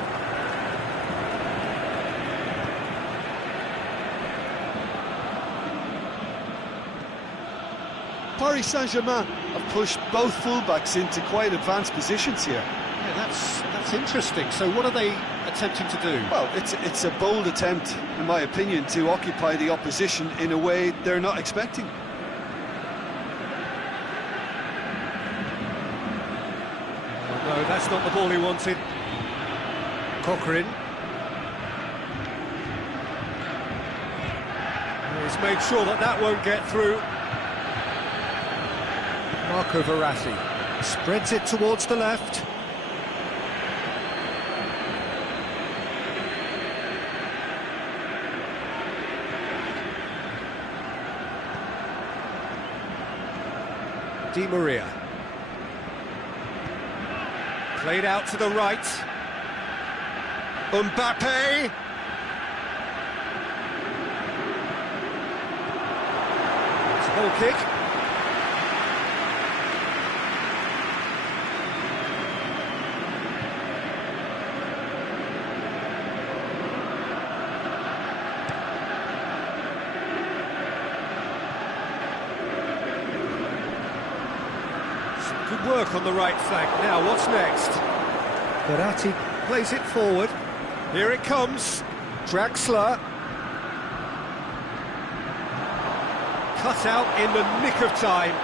Paris Saint-Germain have pushed both fullbacks into quite advanced positions here. Yeah, that's interesting. So what are they attempting to do? Well, it's a bold attempt, in my opinion, to occupy the opposition in a way they're not expecting. Oh, no, that's not the ball he wanted. Cochrane. He's made sure that won't get through. Marco Verratti spreads it towards the left. Di Maria. Played out to the right. Mbappe. It's a goal kick. Good work on the right flank. Now, what's next? Verratti plays it forward. Here it comes. Draxler. Cut out in the nick of time.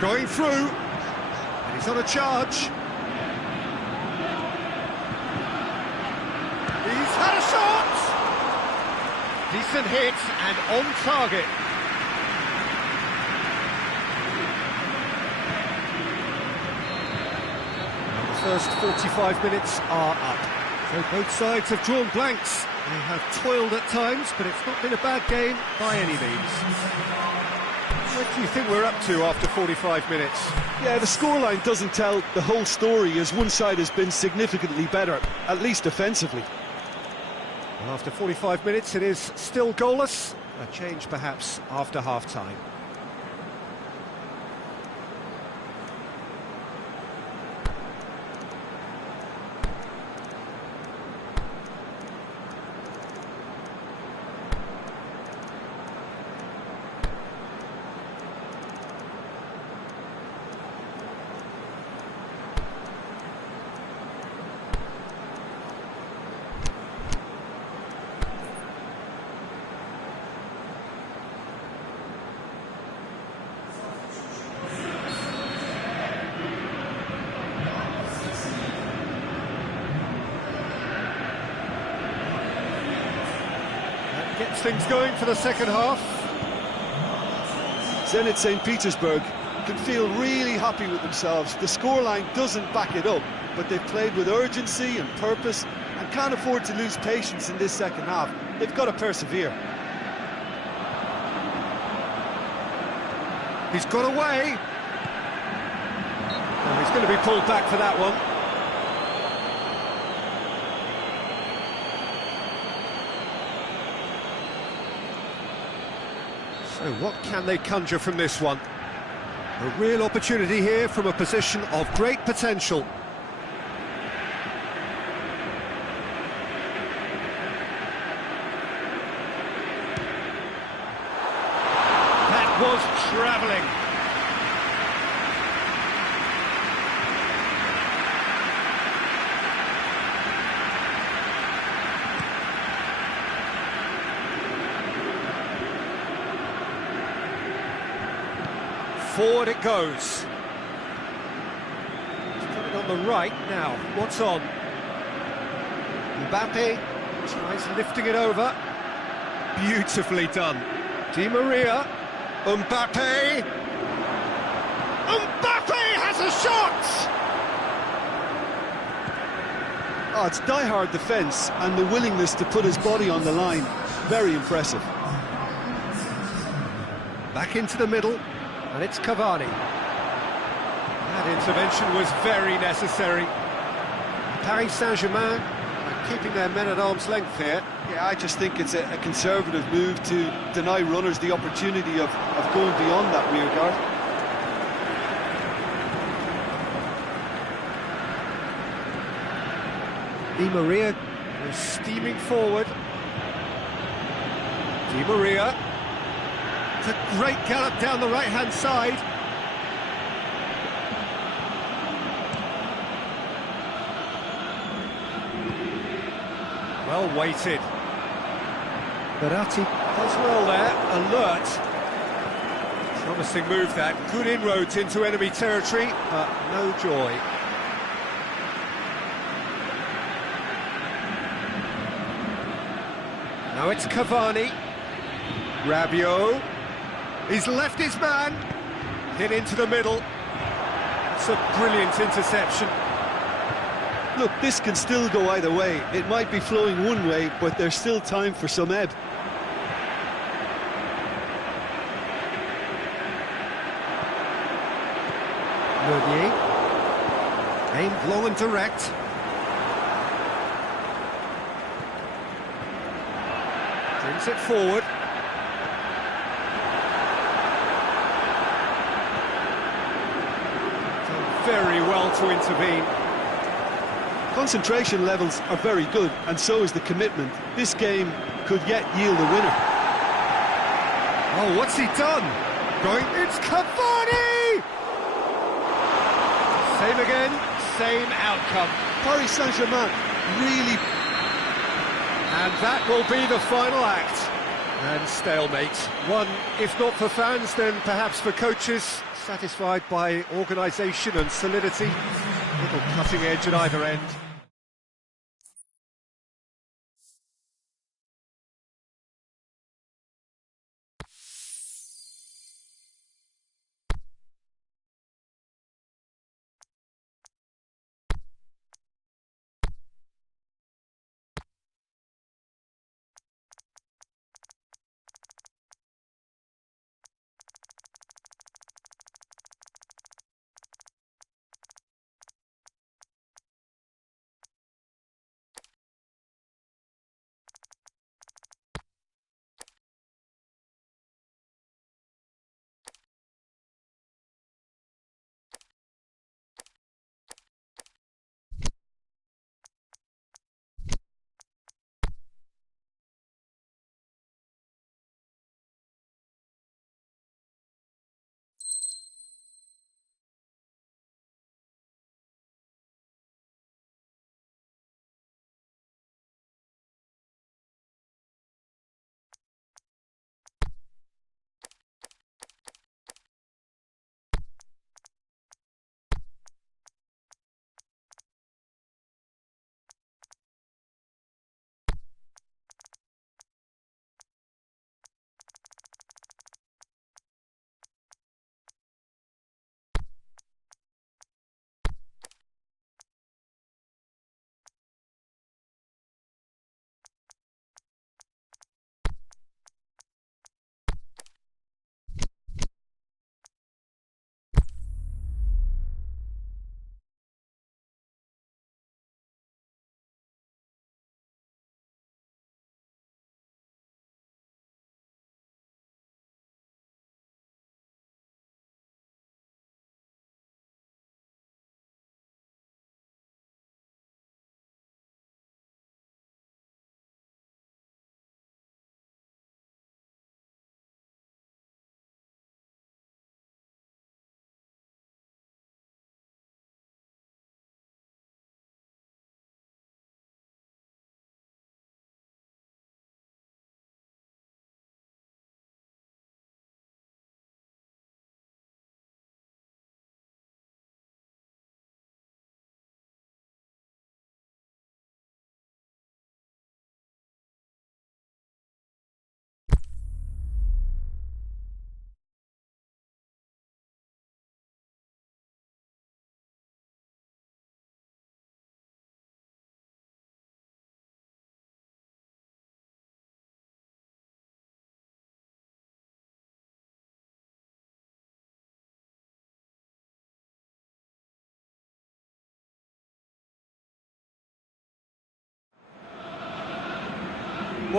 Going through. And he's on a charge. He's had a shot! Decent hit and on target. And the first 45 minutes are up. So both sides have drawn blanks. They have toiled at times, but it's not been a bad game by any means. What do you think we're up to after 45 minutes? Yeah, the scoreline doesn't tell the whole story, as one side has been significantly better, at least offensively. After 45 minutes, it is still goalless. A change, perhaps, after half-time. Gets things going for the second half. Zenit St. Petersburg can feel really happy with themselves. The scoreline doesn't back it up, but they've played with urgency and purpose and can't afford to lose patience in this second half. They've got to persevere. He's got away. Oh, he's going to be pulled back for that one. So what can they conjure from this one? A real opportunity here from a position of great potential. was travelling. Forward it goes. It's coming on the right now. What's on? Mbappe tries lifting it over. Beautifully done. Di Maria. Mbappe. Mbappe has a shot! Oh, it's die-hard defence and the willingness to put his body on the line. Very impressive. Back into the middle. And it's Cavani. That intervention was very necessary. Paris Saint-Germain are keeping their men at arm's length here. Yeah, I just think it's a conservative move to deny runners the opportunity of going beyond that rear guard. Di Maria is steaming forward. Di Maria. It's a great gallop down the right-hand side. Well weighted. Berratti does well there, alert. Promising move that, good inroads into enemy territory, but no joy. Now it's Cavani. Rabiot. He's left his man. Hit into the middle. It's a brilliant interception. Look, this can still go either way. It might be flowing one way, but there's still time for some ebb. Meunier. Aimed long and direct. Brings it forward. Done very well to intervene. Concentration levels are very good, and so is the commitment. This game could yet yield a winner. Oh, what's he done? Going, it's Cavani! Same again, same outcome. Paris Saint-Germain really... And that will be the final act. And stalemate. One, if not for fans, then perhaps for coaches, satisfied by organisation and solidity. Little cutting edge at either end.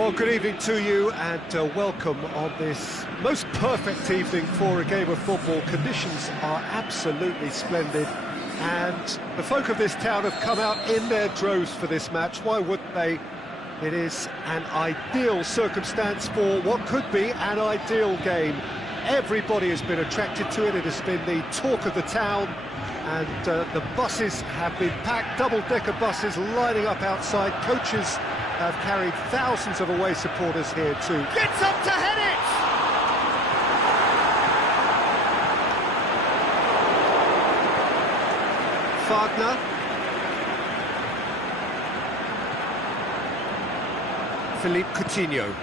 Well, good evening to you and welcome on this most perfect evening for a game of football. Conditions are absolutely splendid and the folk of this town have come out in their droves for this match. Why wouldn't they? It is an ideal circumstance for what could be an ideal game. Everybody has been attracted to it. It has been the talk of the town, and the buses have been packed, double-decker buses lining up outside. Coaches have carried thousands of away supporters here too. Gets up to head it! Wagner. Philippe Coutinho.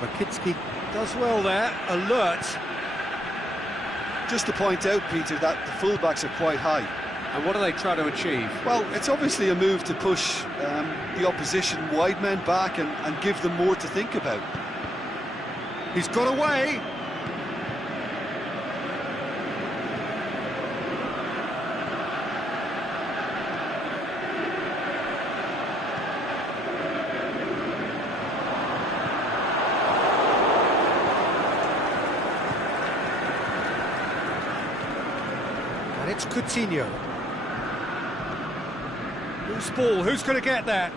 Rakitsky does well there, alert. Just to point out, Peter, that the fullbacks are quite high. And what are they trying to achieve? Well, it's obviously a move to push the opposition wide men back and give them more to think about. He's got away. And it's Coutinho. Loose ball, who's going to get that?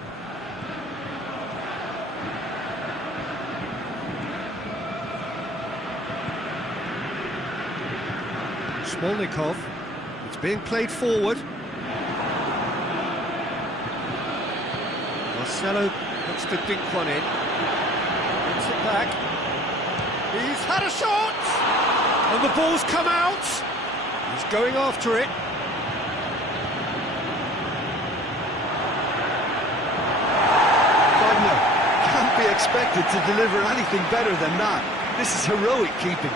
Smolnikov, it's being played forward. Marcelo looks to dink one in. Gets it back. He's had a shot! And the ball's come out! He's going after it. Can't be expected to deliver anything better than that. This is heroic keeping.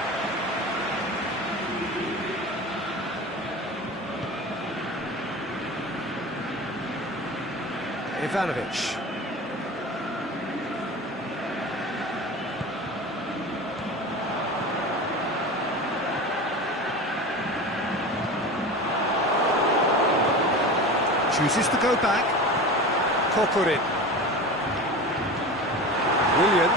Ivanovic. Chooses to go back. Kokorin. Willian.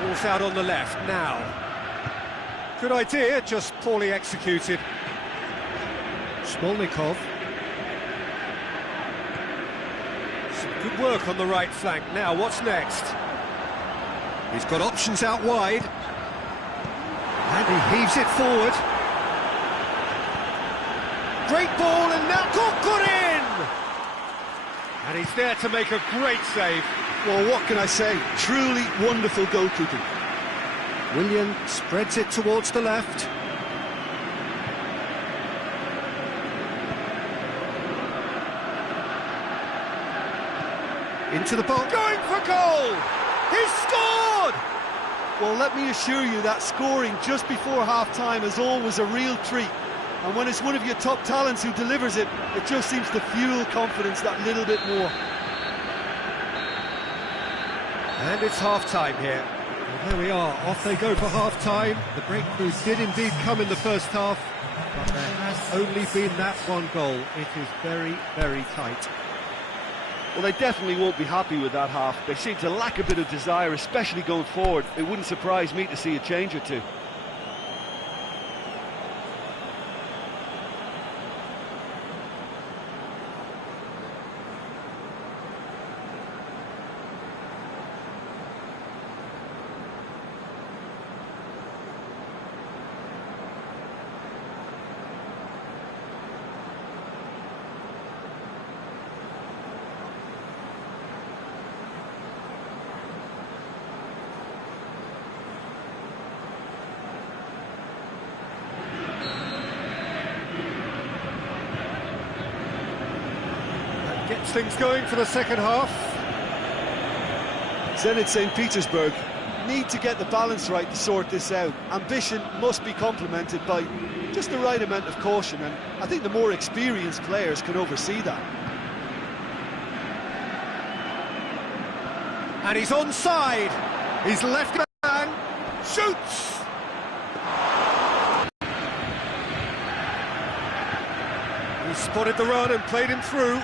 Ball's out on the left now. Good idea, just poorly executed. Smolnikov. Some good work on the right flank. Now, what's next? He's got options out wide. And he heaves it forward. Great ball, and now Kokorin! And he's there to make a great save. Well, what can I say? Truly wonderful goalkeeping. Willian spreads it towards the left. Into the box. Going for goal! He's scored! Well, let me assure you that scoring just before half-time is always a real treat. And when it's one of your top talents who delivers it, it just seems to fuel confidence that little bit more. And it's half-time here. Well, there we are, off they go for half-time. The breakthrough did indeed come in the first half, but there has only been that one goal. It is very, very tight. Well, they definitely won't be happy with that half. They seem to lack a bit of desire, especially going forward. It wouldn't surprise me to see a change or two. Gets things going for the second half. Zenit St. Petersburg need to get the balance right to sort this out. Ambition must be complemented by just the right amount of caution, and I think the more experienced players can oversee that. And he's onside. He's left man. Shoots! He spotted the run and played him through.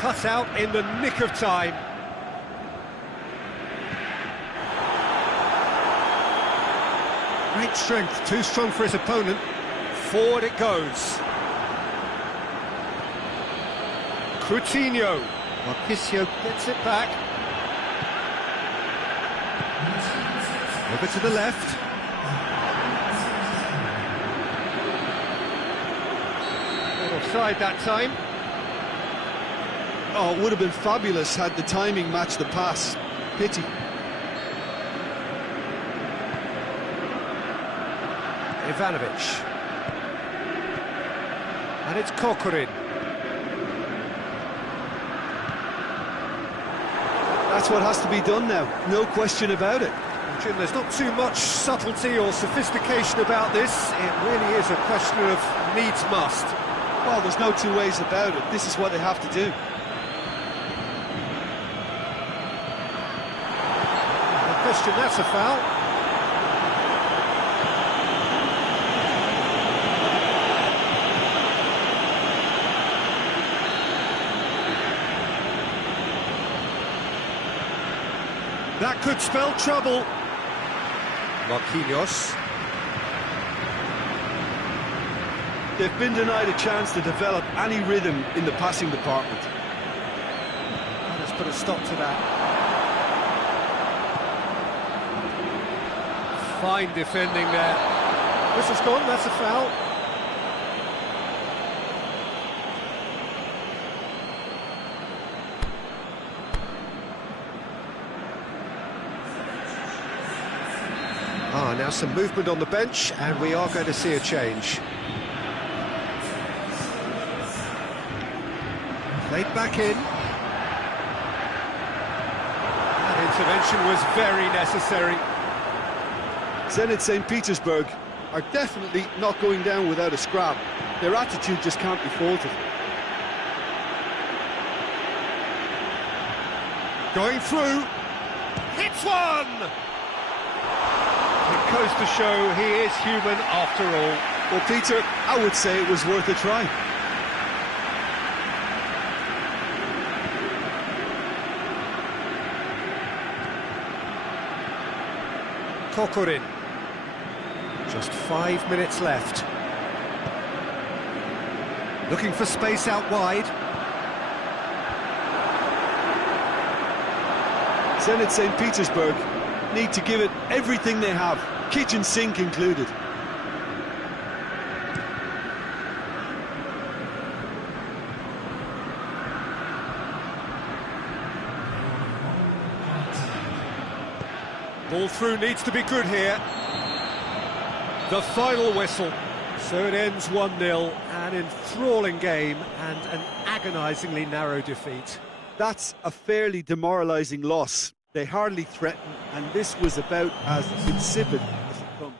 cut out in the nick of time. Great strength, too strong for his opponent. Forward it goes. Coutinho. Marquisio gets it back. Over to the left. Not offside that time. Oh, it would have been fabulous had the timing matched the pass. Pity. Ivanovic. And it's Kokorin. That's what has to be done now, no question about it. Jim, there's not too much subtlety or sophistication about this. It really is a question of needs must. Well, there's no two ways about it. This is what they have to do. No question, that's a foul. That could spell trouble. Marquinhos. They've been denied a chance to develop any rhythm in the passing department. Let's put a stop to that. Fine defending there. This has gone, that's a foul. Now some movement on the bench, and we are going to see a change. Played back in. That intervention was very necessary. Zenit St. Petersburg are definitely not going down without a scrap. Their attitude just can't be faulted. Going through. Hits one! It goes to show he is human after all. Well, Peter, I would say it was worth a try. Kokorin. Just 5 minutes left. Looking for space out wide. Zenit St. Petersburg need to give it everything they have, kitchen sink included. Ball through needs to be good here. The final whistle. So it ends 1-0, an enthralling game and an agonisingly narrow defeat. That's a fairly demoralising loss. They hardly threatened, and this was about as insipid as it comes.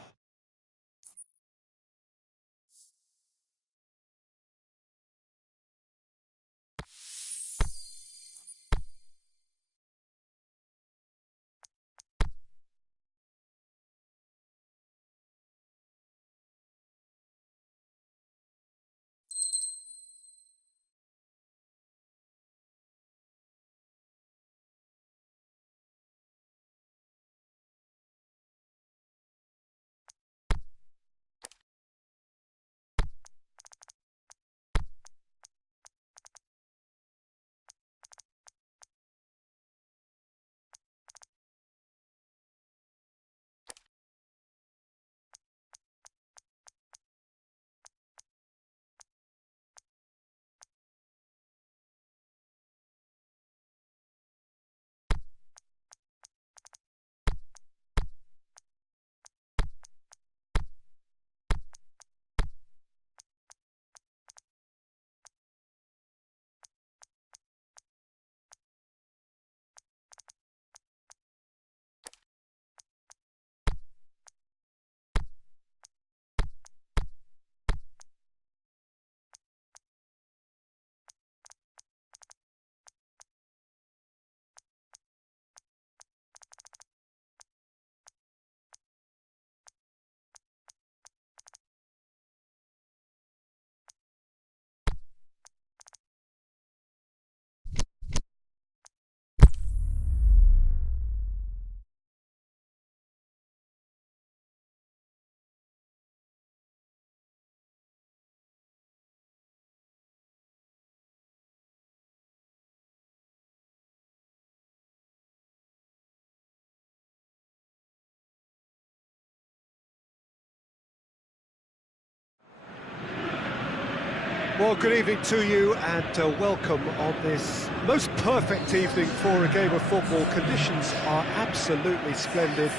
Well, good evening to you and welcome on this most perfect evening for a game of football. Conditions are absolutely splendid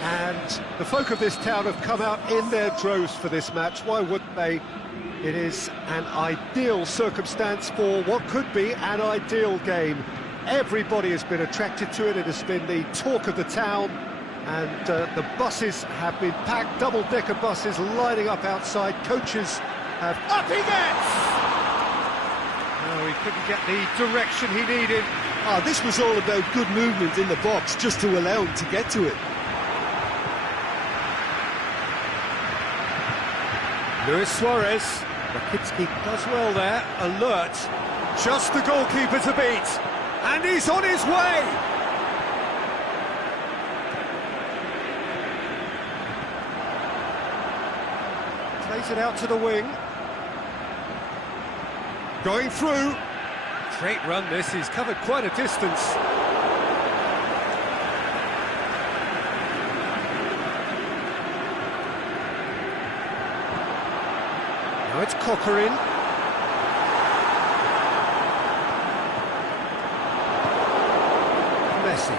and the folk of this town have come out in their droves for this match. Why wouldn't they? It is an ideal circumstance for what could be an ideal game. Everybody has been attracted to it. It has been the talk of the town, and the buses have been packed, double-decker buses lining up outside. Coaches have... Up he gets! No, he couldn't get the direction he needed. This was all about good movement in the box, just to allow him to get to it. Luis Suarez. Rakitsky does well there, alert. Just the goalkeeper to beat. And he's on his way! Plays it out to the wing. Going through. Great run this, he's covered quite a distance. Now it's Coquelin. Messi.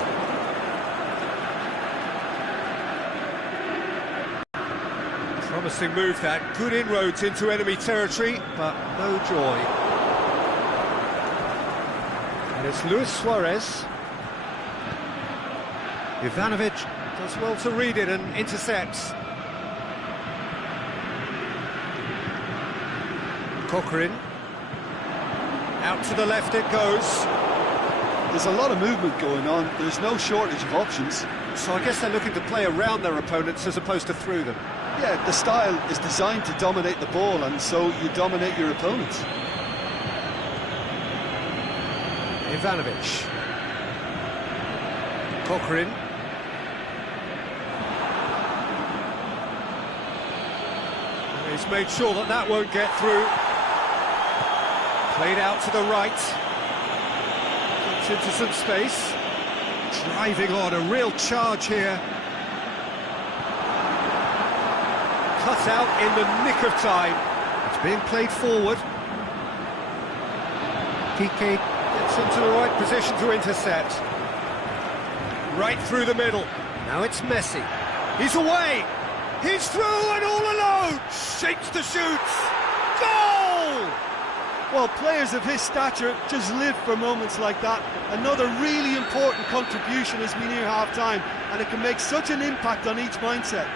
Promising move that, good inroads into enemy territory, but no joy. And it's Luis Suarez. Ivanovic does well to read it and intercepts. Coquelin. Out to the left it goes. There's a lot of movement going on, there's no shortage of options. So I guess they're looking to play around their opponents as opposed to through them. Yeah, the style is designed to dominate the ball, and so you dominate your opponents. Ivanovic. Coquelin. He's made sure that that won't get through. Played out to the right. Into some space, driving on, a real charge here. Cut out in the nick of time. It's being played forward. Kike gets into the right position to intercept. Right through the middle. Now it's Messi. He's away. He's through and all alone. Shapes to shoot. Goal! Well, players of his stature just live for moments like that. Another really important contribution as we near half-time, and it can make such an impact on each mindset.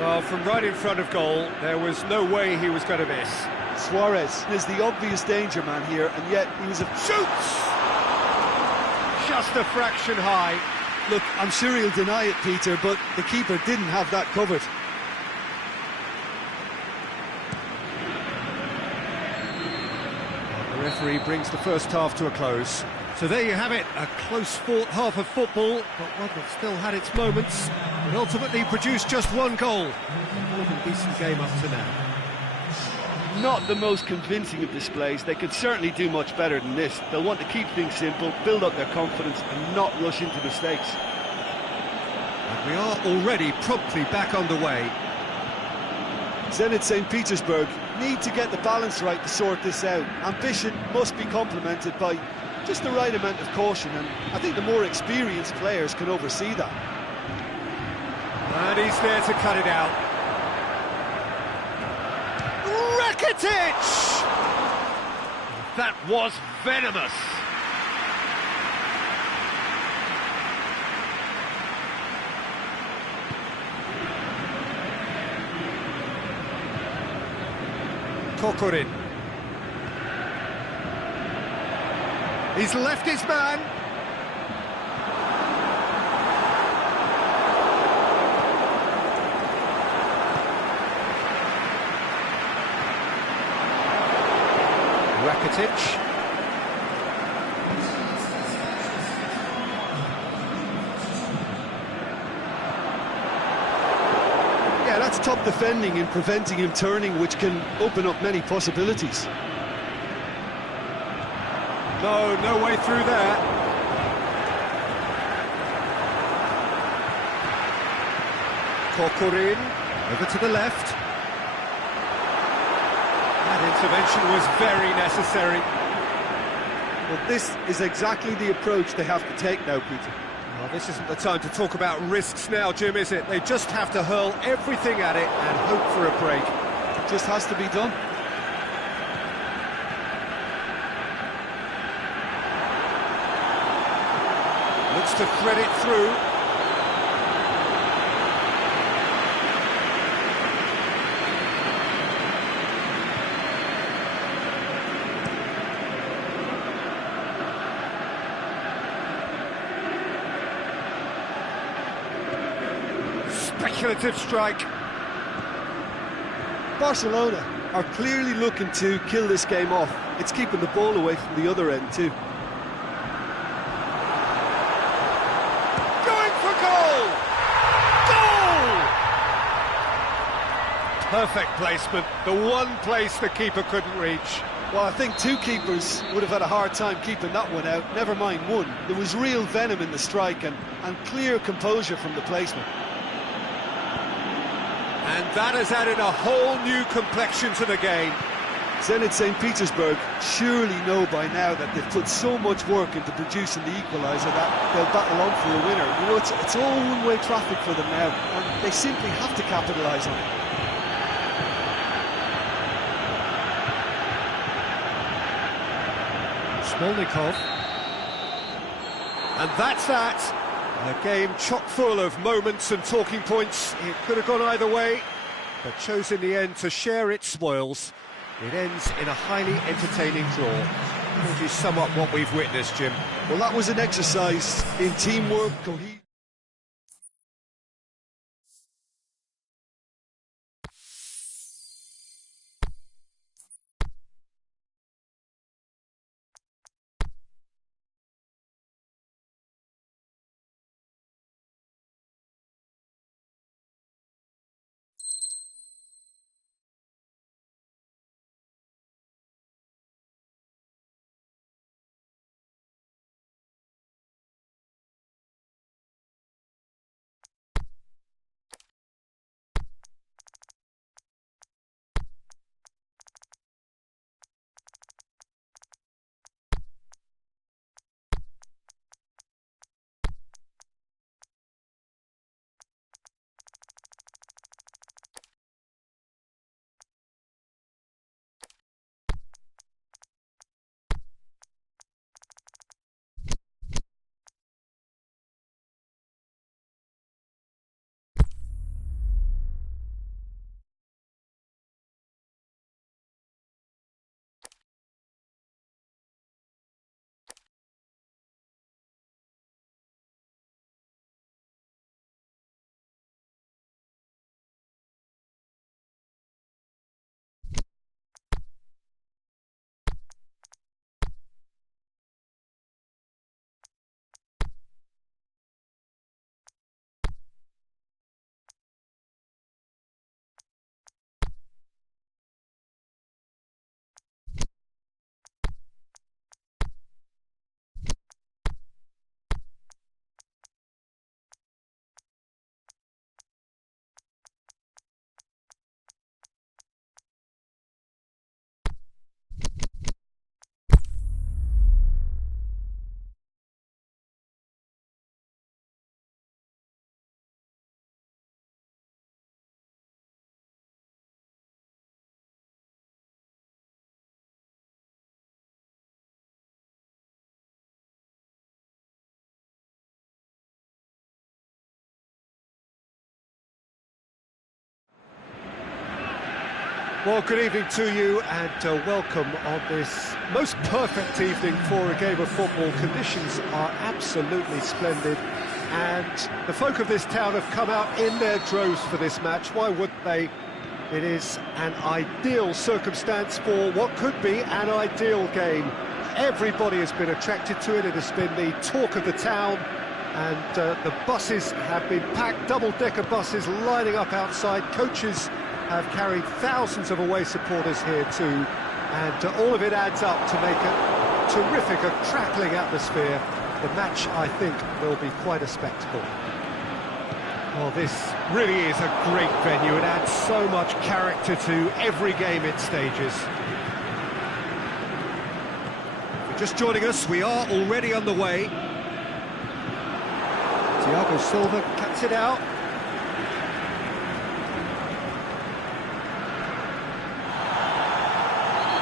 Well, from right in front of goal, there was no way he was going to miss. Suarez is the obvious danger man here, and yet he was a... Shoots! Just a fraction high. Look, I'm sure he'll deny it, Peter, but the keeper didn't have that covered. The referee brings the first half to a close. So there you have it, a close-fought half of football, but one that still had its moments, but ultimately produced just one goal. More than decent game up to now. Not the most convincing of displays. They could certainly do much better than this. They'll want to keep things simple, build up their confidence, and not rush into mistakes. And we are already promptly back underway. Zenit St. Petersburg need to get the balance right to sort this out. Ambition must be complemented by just the right amount of caution, and I think the more experienced players can oversee that. And he's there to cut it out. Rakitic! That was venomous. Coquelin. He's left his man. Rakitic. Yeah, that's top defending and preventing him turning, which can open up many possibilities. No way through there. Coquelin over to the left. And into intervention was very necessary. Well, this is exactly the approach they have to take now, Peter. Well, this isn't the time to talk about risks now, Jim, is it? They just have to hurl everything at it and hope for a break. It just has to be done. Looks to thread it through. Speculative strike. Barcelona are clearly looking to kill this game off. It's keeping the ball away from the other end too. Going for goal! Goal! Perfect placement, the one place the keeper couldn't reach. Well, I think two keepers would have had a hard time keeping that one out, never mind one. There was real venom in the strike and clear composure from the placement. And that has added a whole new complexion to the game. Zenit St. Petersburg surely know by now that they've put so much work into producing the equaliser that they'll battle on for a winner. You know, it's all one-way traffic for them now, and they simply have to capitalise on it. Smolnikov. And that's that. A game chock full of moments and talking points. It could have gone either way, but chose in the end to share its spoils. It ends in a highly entertaining draw. How would you sum up what we've witnessed, Jim? Well, that was an exercise in teamwork, cohesion. Well, good evening to you and welcome on this most perfect evening for a game of football. Conditions are absolutely splendid and the folk of this town have come out in their droves for this match. Why wouldn't they? It is an ideal circumstance for what could be an ideal game. Everybody has been attracted to it. It has been the talk of the town and the buses have been packed, double-decker buses lining up outside. Coaches have carried thousands of away supporters here too, and all of it adds up to make a terrific, a crackling atmosphere. The match, I think, will be quite a spectacle. Well, this really is a great venue. It adds so much character to every game it stages. just joining us, we are already underway. Thiago Silva cuts it out.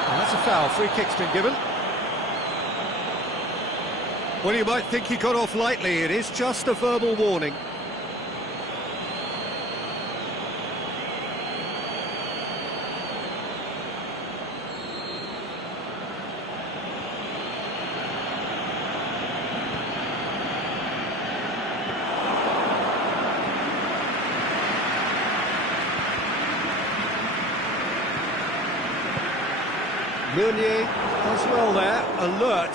And that's a foul, free kick's been given. Well, you might think he got off lightly, it is just a verbal warning. Meunier does well there, alert.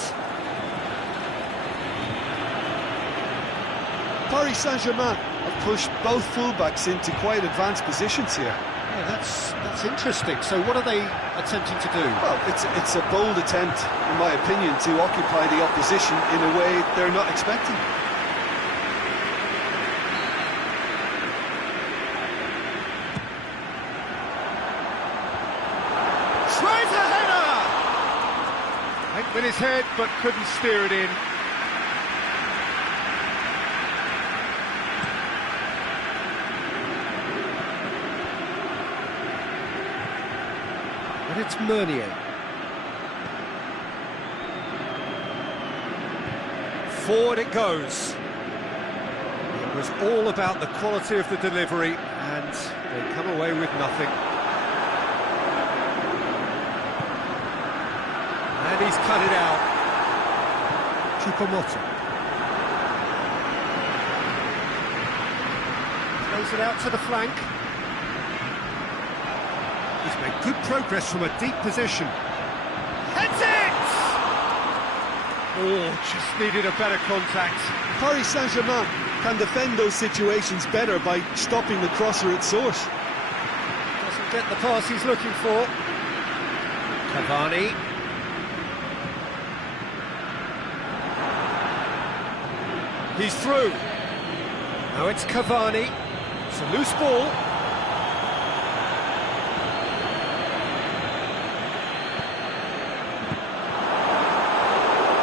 Paris Saint-Germain have pushed both fullbacks into quite advanced positions here. Yeah, that's interesting. So what are they attempting to do? Well, it's a bold attempt, in my opinion, to occupy the opposition in a way they're not expecting. Tries a header! Went with his head, but couldn't steer it in. And it's Meunier. Forward it goes. It was all about the quality of the delivery, and they come away with nothing. And he's cut it out. Choupo-Moting. Plays it out to the flank. He's made good progress from a deep position. Heads it! Oh, just needed a better contact. Paris Saint-Germain can defend those situations better by stopping the crosser at source. Doesn't get the pass he's looking for. Cavani. He's through. Now it's Cavani. It's a loose ball.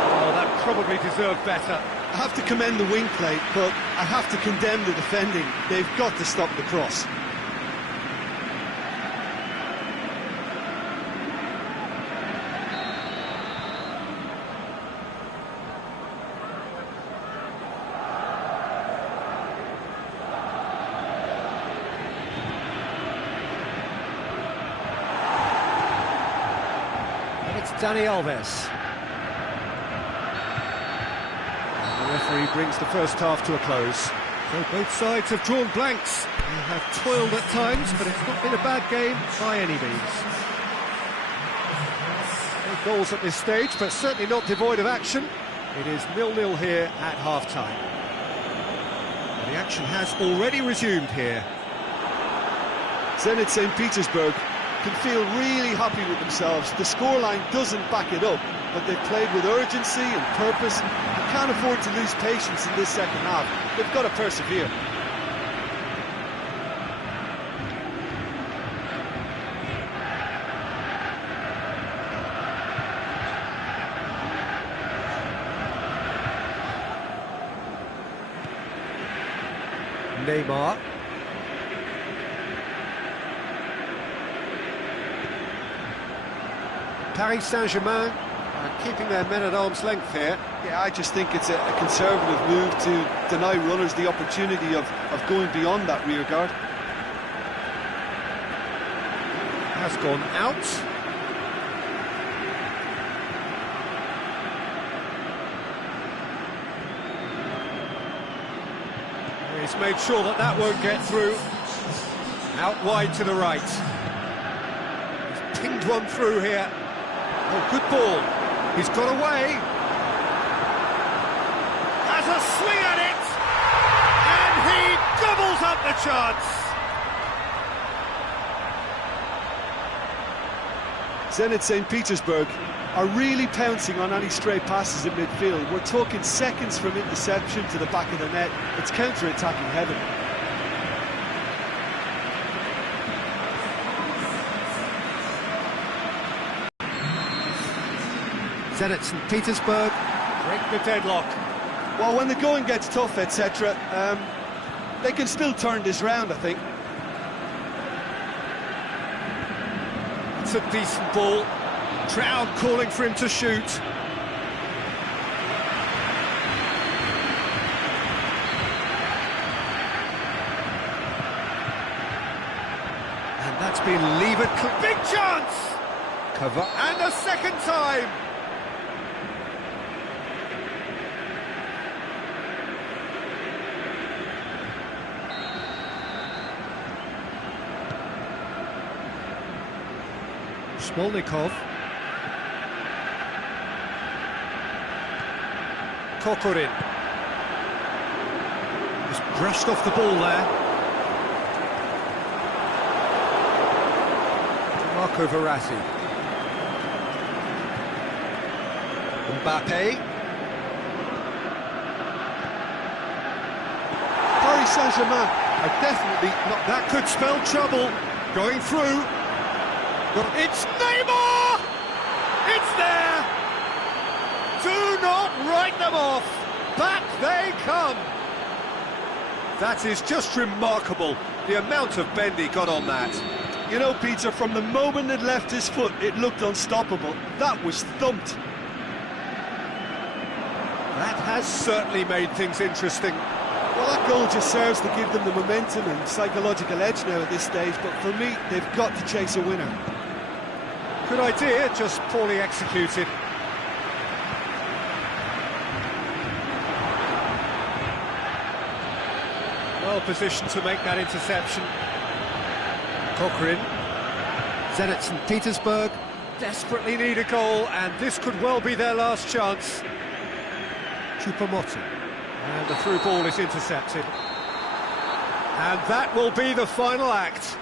Oh, that probably deserved better. I have to commend the wing play, but I have to condemn the defending. They've got to stop the cross. It's Dani Alves. The referee brings the first half to a close. So both sides have drawn blanks. They have toiled at times, but it's not been a bad game by any means. No goals at this stage, but certainly not devoid of action. It is 0-0 here at half-time. The action has already resumed here. Zenit St. Petersburg can feel really happy with themselves. The scoreline doesn't back it up, but they've played with urgency and purpose and can't afford to lose patience in this second half. They've got to persevere. Neymar. Paris Saint-Germain are keeping their men at arm's length here. Yeah, I just think it's a conservative move to deny runners the opportunity of going beyond that rear guard. Has gone out. He's made sure that that won't get through. Out wide to the right. He's pinged one through here. Oh, good ball. He's got away. Has a swing at it. And he gobbles up the chance. Zenit St. Petersburg are really pouncing on any stray passes in midfield. We're talking seconds from interception to the back of the net. It's counter-attacking heaven. Zenit St. Petersburg break the deadlock. Well, when the going gets tough, etc., they can still turn this round, I think. It's a decent ball. Crowd calling for him to shoot. And that's been levered. Big chance! Cover. And a second time! Smolnikov. Kokorin. Just brushed off the ball there. Marco Verratti. Mbappe. Paris Saint-Germain are definitely not... That could spell trouble. Going through. It's Neymar! It's there! Do not write them off! Back they come! That is just remarkable, the amount of bend he got on that. You know, Peter, from the moment it left his foot, it looked unstoppable. That was thumped. That has certainly made things interesting. Well, that goal just serves to give them the momentum and psychological edge now at this stage, but for me, they've got to chase a winner. Good idea, just poorly executed. Well positioned to make that interception. Kokorin. Zenit St. Petersburg desperately need a goal, and this could well be their last chance. Choupo-Moting. And the through ball is intercepted. And that will be the final act.